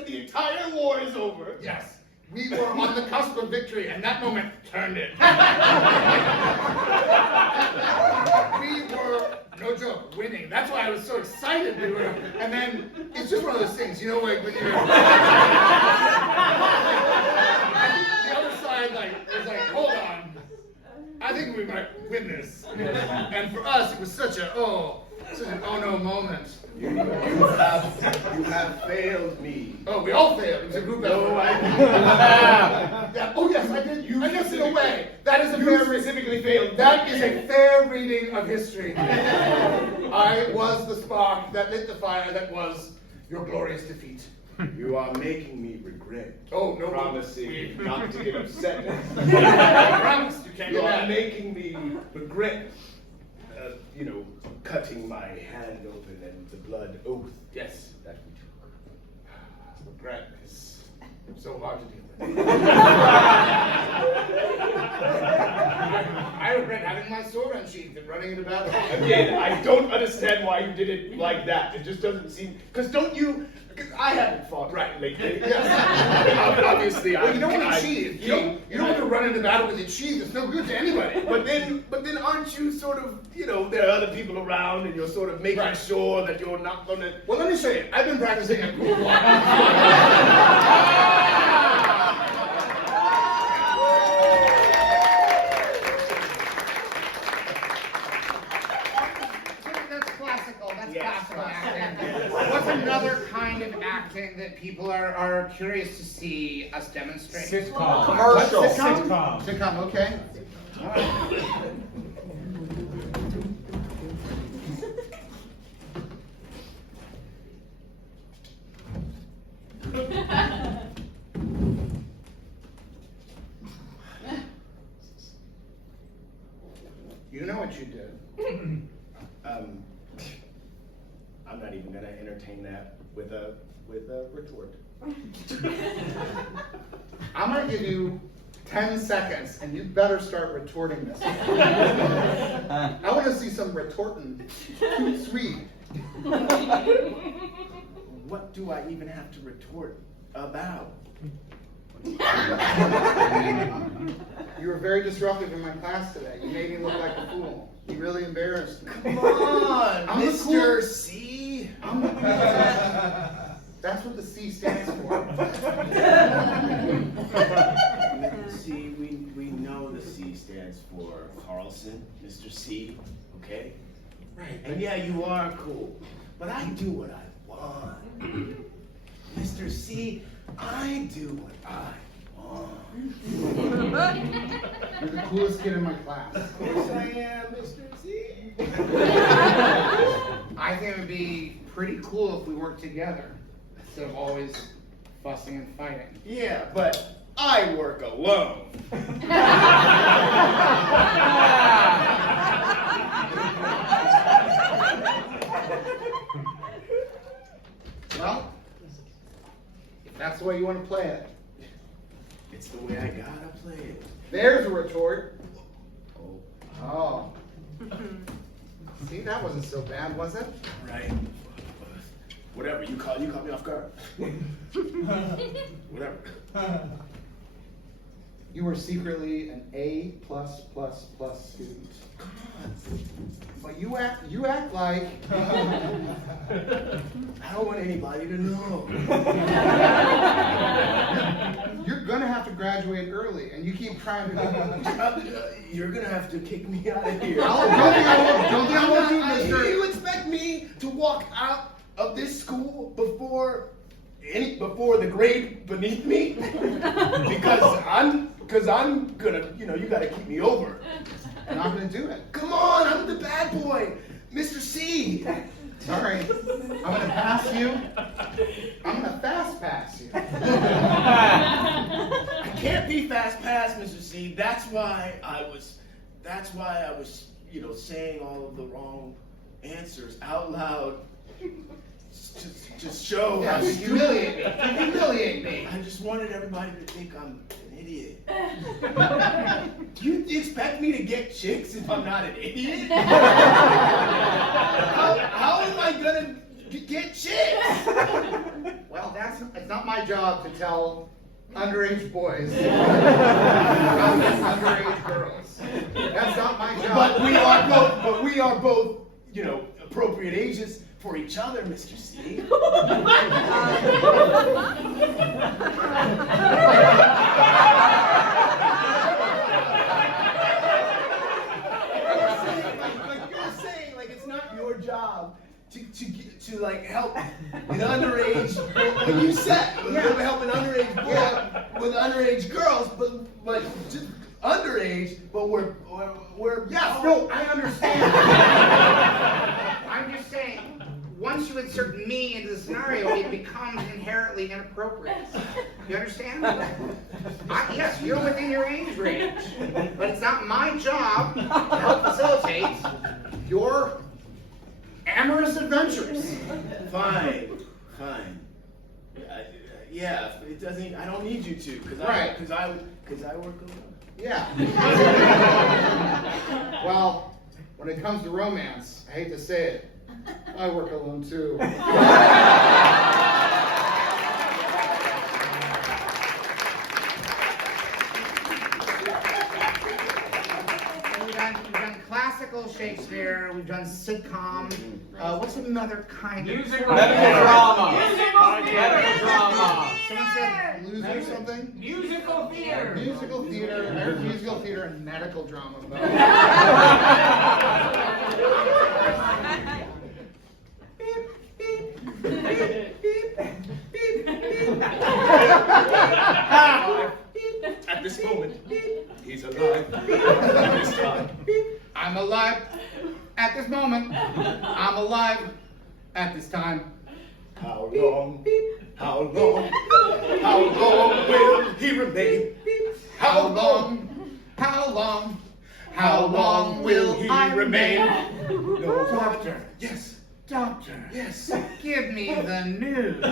the entire war is over. Yes. We were on the cusp of victory, and that moment turned it. We were, no joke, winning. That's why I was so excited. And then, it's just one of those things, you know, like when you're... I think the other side, was like, hold on. I think we might win this. And for us, it was such an oh no moment. You have failed me. Oh, we all failed. It was a group effort. No, I Yeah. Oh, yes, I did. I guess in a way. That is a You fair specifically failed. That is a fair reading of history. I was the spark that lit the fire that was your glorious defeat. You are making me regret. Oh, no. Promising not to get upset. I promise you can't You get are mad. making me regret, cutting my hand open and the blood oath. Yes. That we took. Regret is so hard to deal with. I regret having my sword unsheathed and running into battle. Again, I don't understand why you did it like that. It just doesn't seem. Because I haven't fought right lately. Yes. Obviously, Well, you don't want I- to cheat. You don't want to run into battle with it sheathed. It's no good to anybody. But then aren't you sort of, there are other people around and you're sort of making sure that you're not gonna. Well, let me show you. I've been practicing at cool water. That's classical. That's classical acting. What's another kind of acting that people are curious to see us demonstrate? Sitcom. Commercial. Sitcom. Sitcom, okay. All right. what you did. I'm not even gonna entertain that with a retort. I'm gonna give you 10 seconds, and you better start retorting this. I want to see some retorting. Sweet. What do I even have to retort about? You were very disruptive in my class today. You made me look like a fool. You really embarrassed me. Come on, I'm the Mr. cool- C. I'm the That's what the C stands for. C, we know the C stands for Carlson, Mr. C, okay? Right. And yeah, you are cool, but I do what I want. Mr. C, I do what I want. You're the coolest kid in my class. Of course I am, Mr. C. I think it would be pretty cool if we worked together instead of always fussing and fighting. Yeah, but I work alone. Well, if that's the way you want to play it, It's the way I gotta play it. there's a retort. Oh, Oh. See, that wasn't so bad, was it? right. Whatever, you caught me off guard. Whatever. You were secretly an A+++ student. But you act like I don't want anybody to know. you're gonna have to graduate early, and you keep trying to. You're gonna have to kick me out of here. Don't think I won't do, mister. You expect me to walk out of this school before the grade beneath me? because I'm gonna, you gotta keep me over. I'm not gonna do it. Come on, I'm the bad boy, Mr. C. Sorry. I'm gonna pass you. I'm gonna fast pass you. I can't be fast past, Mr. C. That's why I was, saying all of the wrong answers out loud. Just show Yeah, how you stupid. humiliate me. I just wanted everybody to think I'm an idiot. Do you expect me to get chicks if I'm not an idiot? how am I gonna get chicks? Well, it's not my job to tell underage boys how to get underage girls. That's not my job. But we are both, appropriate ages for each other, Mr. C. You're saying it's not your job to help an underage. When you said help an underage boy with underage girls, but just underage. But we're Yes, no, I understand. I'm just saying, once you insert me into the scenario, it becomes inherently inappropriate. You understand? Yes, you're within your age range, but it's not my job to help facilitate your amorous adventures. Fine. Yeah, it doesn't. I don't need you to, because I work alone. Yeah. Well, when it comes to romance, I hate to say it, I work alone too. We've done classical Shakespeare, we've done sitcom. What's another kind of Medical drama. Medical drama. Someone said loser something? Musical theater. Musical theater. I heard musical theater and medical drama. At this moment, he's alive. This time. I'm alive at this moment. I'm alive at this time. How long? How long? How long will he remain? How long? How long? How long will he I remain? No, doctor. Yes. Doctor. Yes. Give me the news.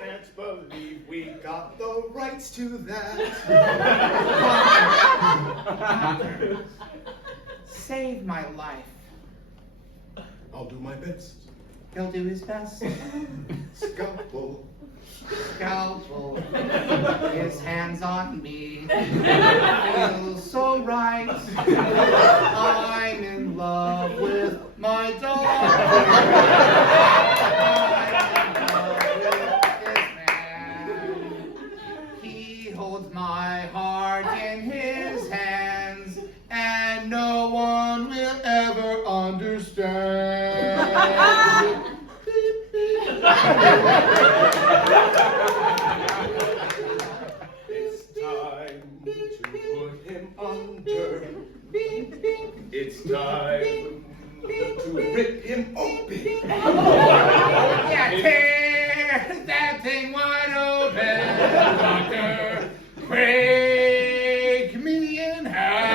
Can't believe we got the rights to that. Save my life. I'll do my best. He'll do his best. Scalpel. Scalpel. His hands on me. Feels so right. I'm in love with my dog. I'm in love with this man. He holds my heart in his hands, and no one will ever understand. It's time to put him under. It's time to rip him open. Yeah, tear that thing wide open, doctor. Break me in half.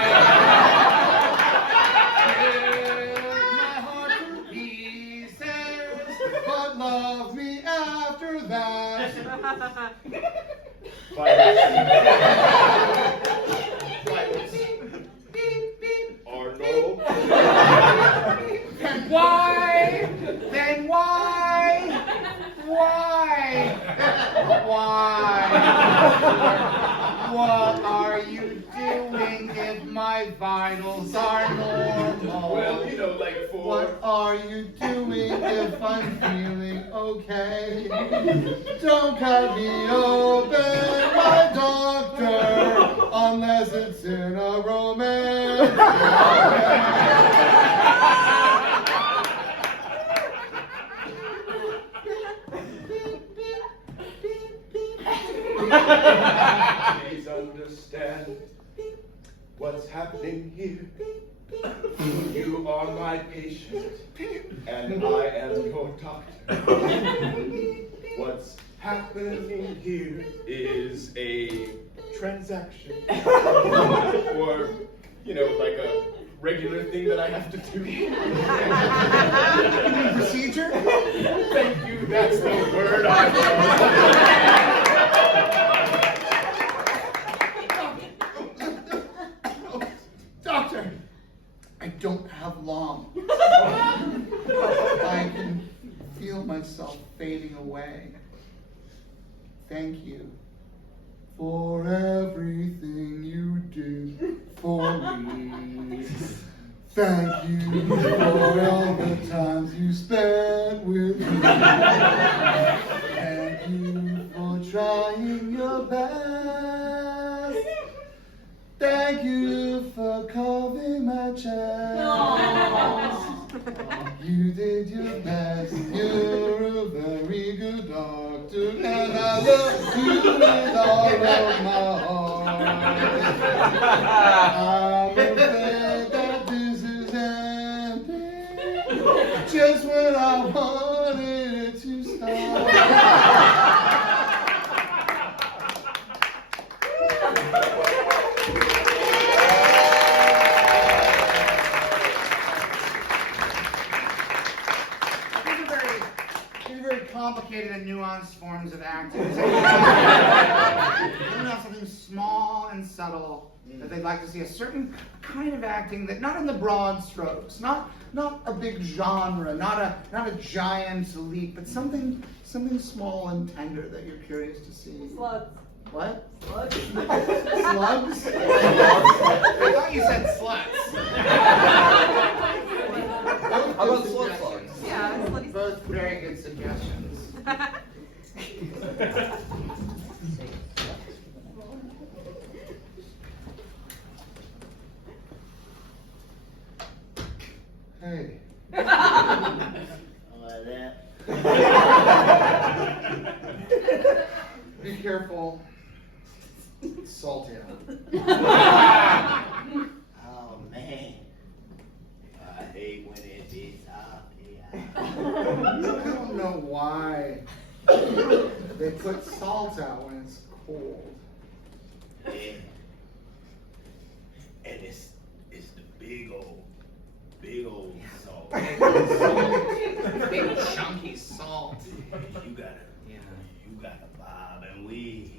Tear my heart to pieces, but love me after that. Vitals are normal. Then why? Then why? Why? What are you doing if my vitals are normal? Well, you know, like for... What are you doing if I'm feeling okay? Don't cut me open, my doctor, unless it's in a romance. Please understand what's happening here. You are my patient, and I am your doctor. What's happening here is a transaction, or, you know, like a regular thing that I have to do. Procedure? Thank you, that's the word I want. Doctor, I don't have long. I can feel myself fading away. Thank you for everything you did for me. Thank you for all the times you spent with me. Thank you for trying your best. Thank you for carving my chest. You did your best. You're a very good doctor, and I love you with all of my heart. I'm afraid that this is ending just when I wanted it to start. Complicated and nuanced forms of acting. Something small and subtle that they'd like to see, a certain kind of acting that, not in the broad strokes, not a big genre, not a giant leap, but something small and tender that you're curious to see. Slugs. What? Slugs. Slugs? I thought you said sluts. How about slugs? Yeah, slutty. Both very good suggestions. Hey. Be careful. It's salty out. Oh man, I hate when it put salt out when it's cold. Yeah. And it's the big old salt. Big chunky salt. You gotta bob and weave.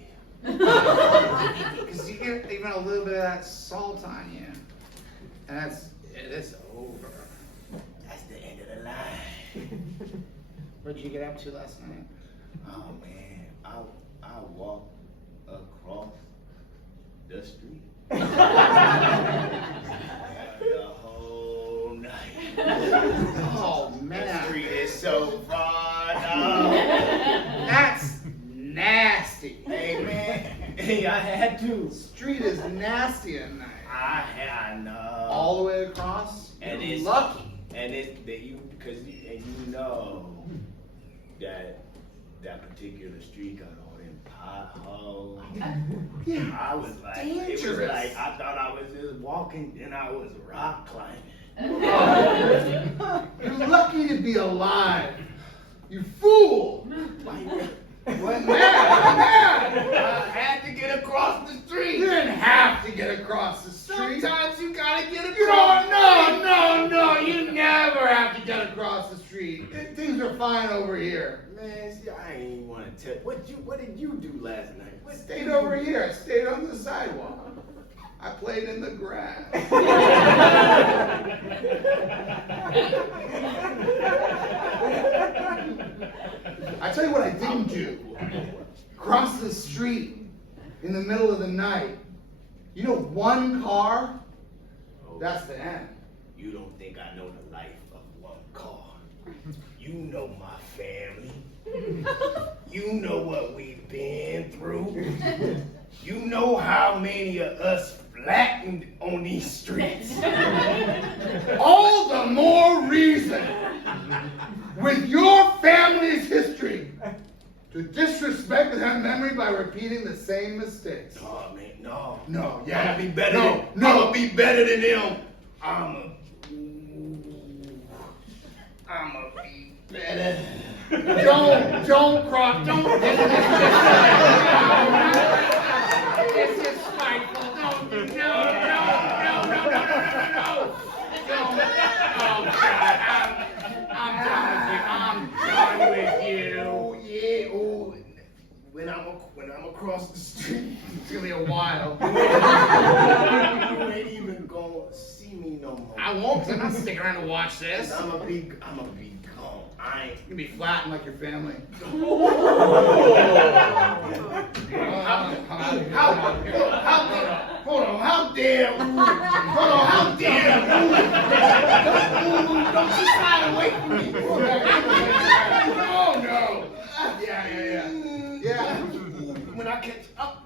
Because you get even a little bit of that salt on you. And it's over. That's the end of the line. What did you get up to last night? Oh man, I walked across the street. The whole night. Oh The man. street is so far down. That's nasty. Hey man, hey, I had to. Street is nasty at night. I know. All the way across? And You're it's lucky. And it that you know that particular street got all them potholes. Yeah, I was like, it was dangerous. like I thought I was just walking, then I was rock climbing. You're lucky to be alive. You fool! What? Man! I had to get across the You street. didn't have to get across the street. Sometimes you gotta get You across. don't, no, you never have to get across the street. Things are fine over here. Man, see, I ain't even want to tell. What did you do last night? What Stayed over here. I stayed on the sidewalk. I played in the grass. I tell you what I didn't do. Cross the street in the middle of the night. You know, one car, that's the end. You don't think I know the life of one car. You know my family. You know what we've been through. You know how many of us flattened on these streets. All the more reason, with your family's history, to disrespect their memory by repeating the same mistakes. Oh man, no. No, I'm gonna be better No, than no. I'm gonna be better than them. I'm gonna be better. Don't cry. Don't. This is spiteful. No. Oh, God. I'm done with you. Oh yeah, oh. When I'm across the street, It's gonna be a while. you ain't even gonna see me no more. I won't, 'cause I'm not sticking around to watch this. I'm gonna be gone. I ain't. You're gonna be flattened like your family. Hold on, how dare don't you slide away from me. Oh no! Yeah. When I catch up,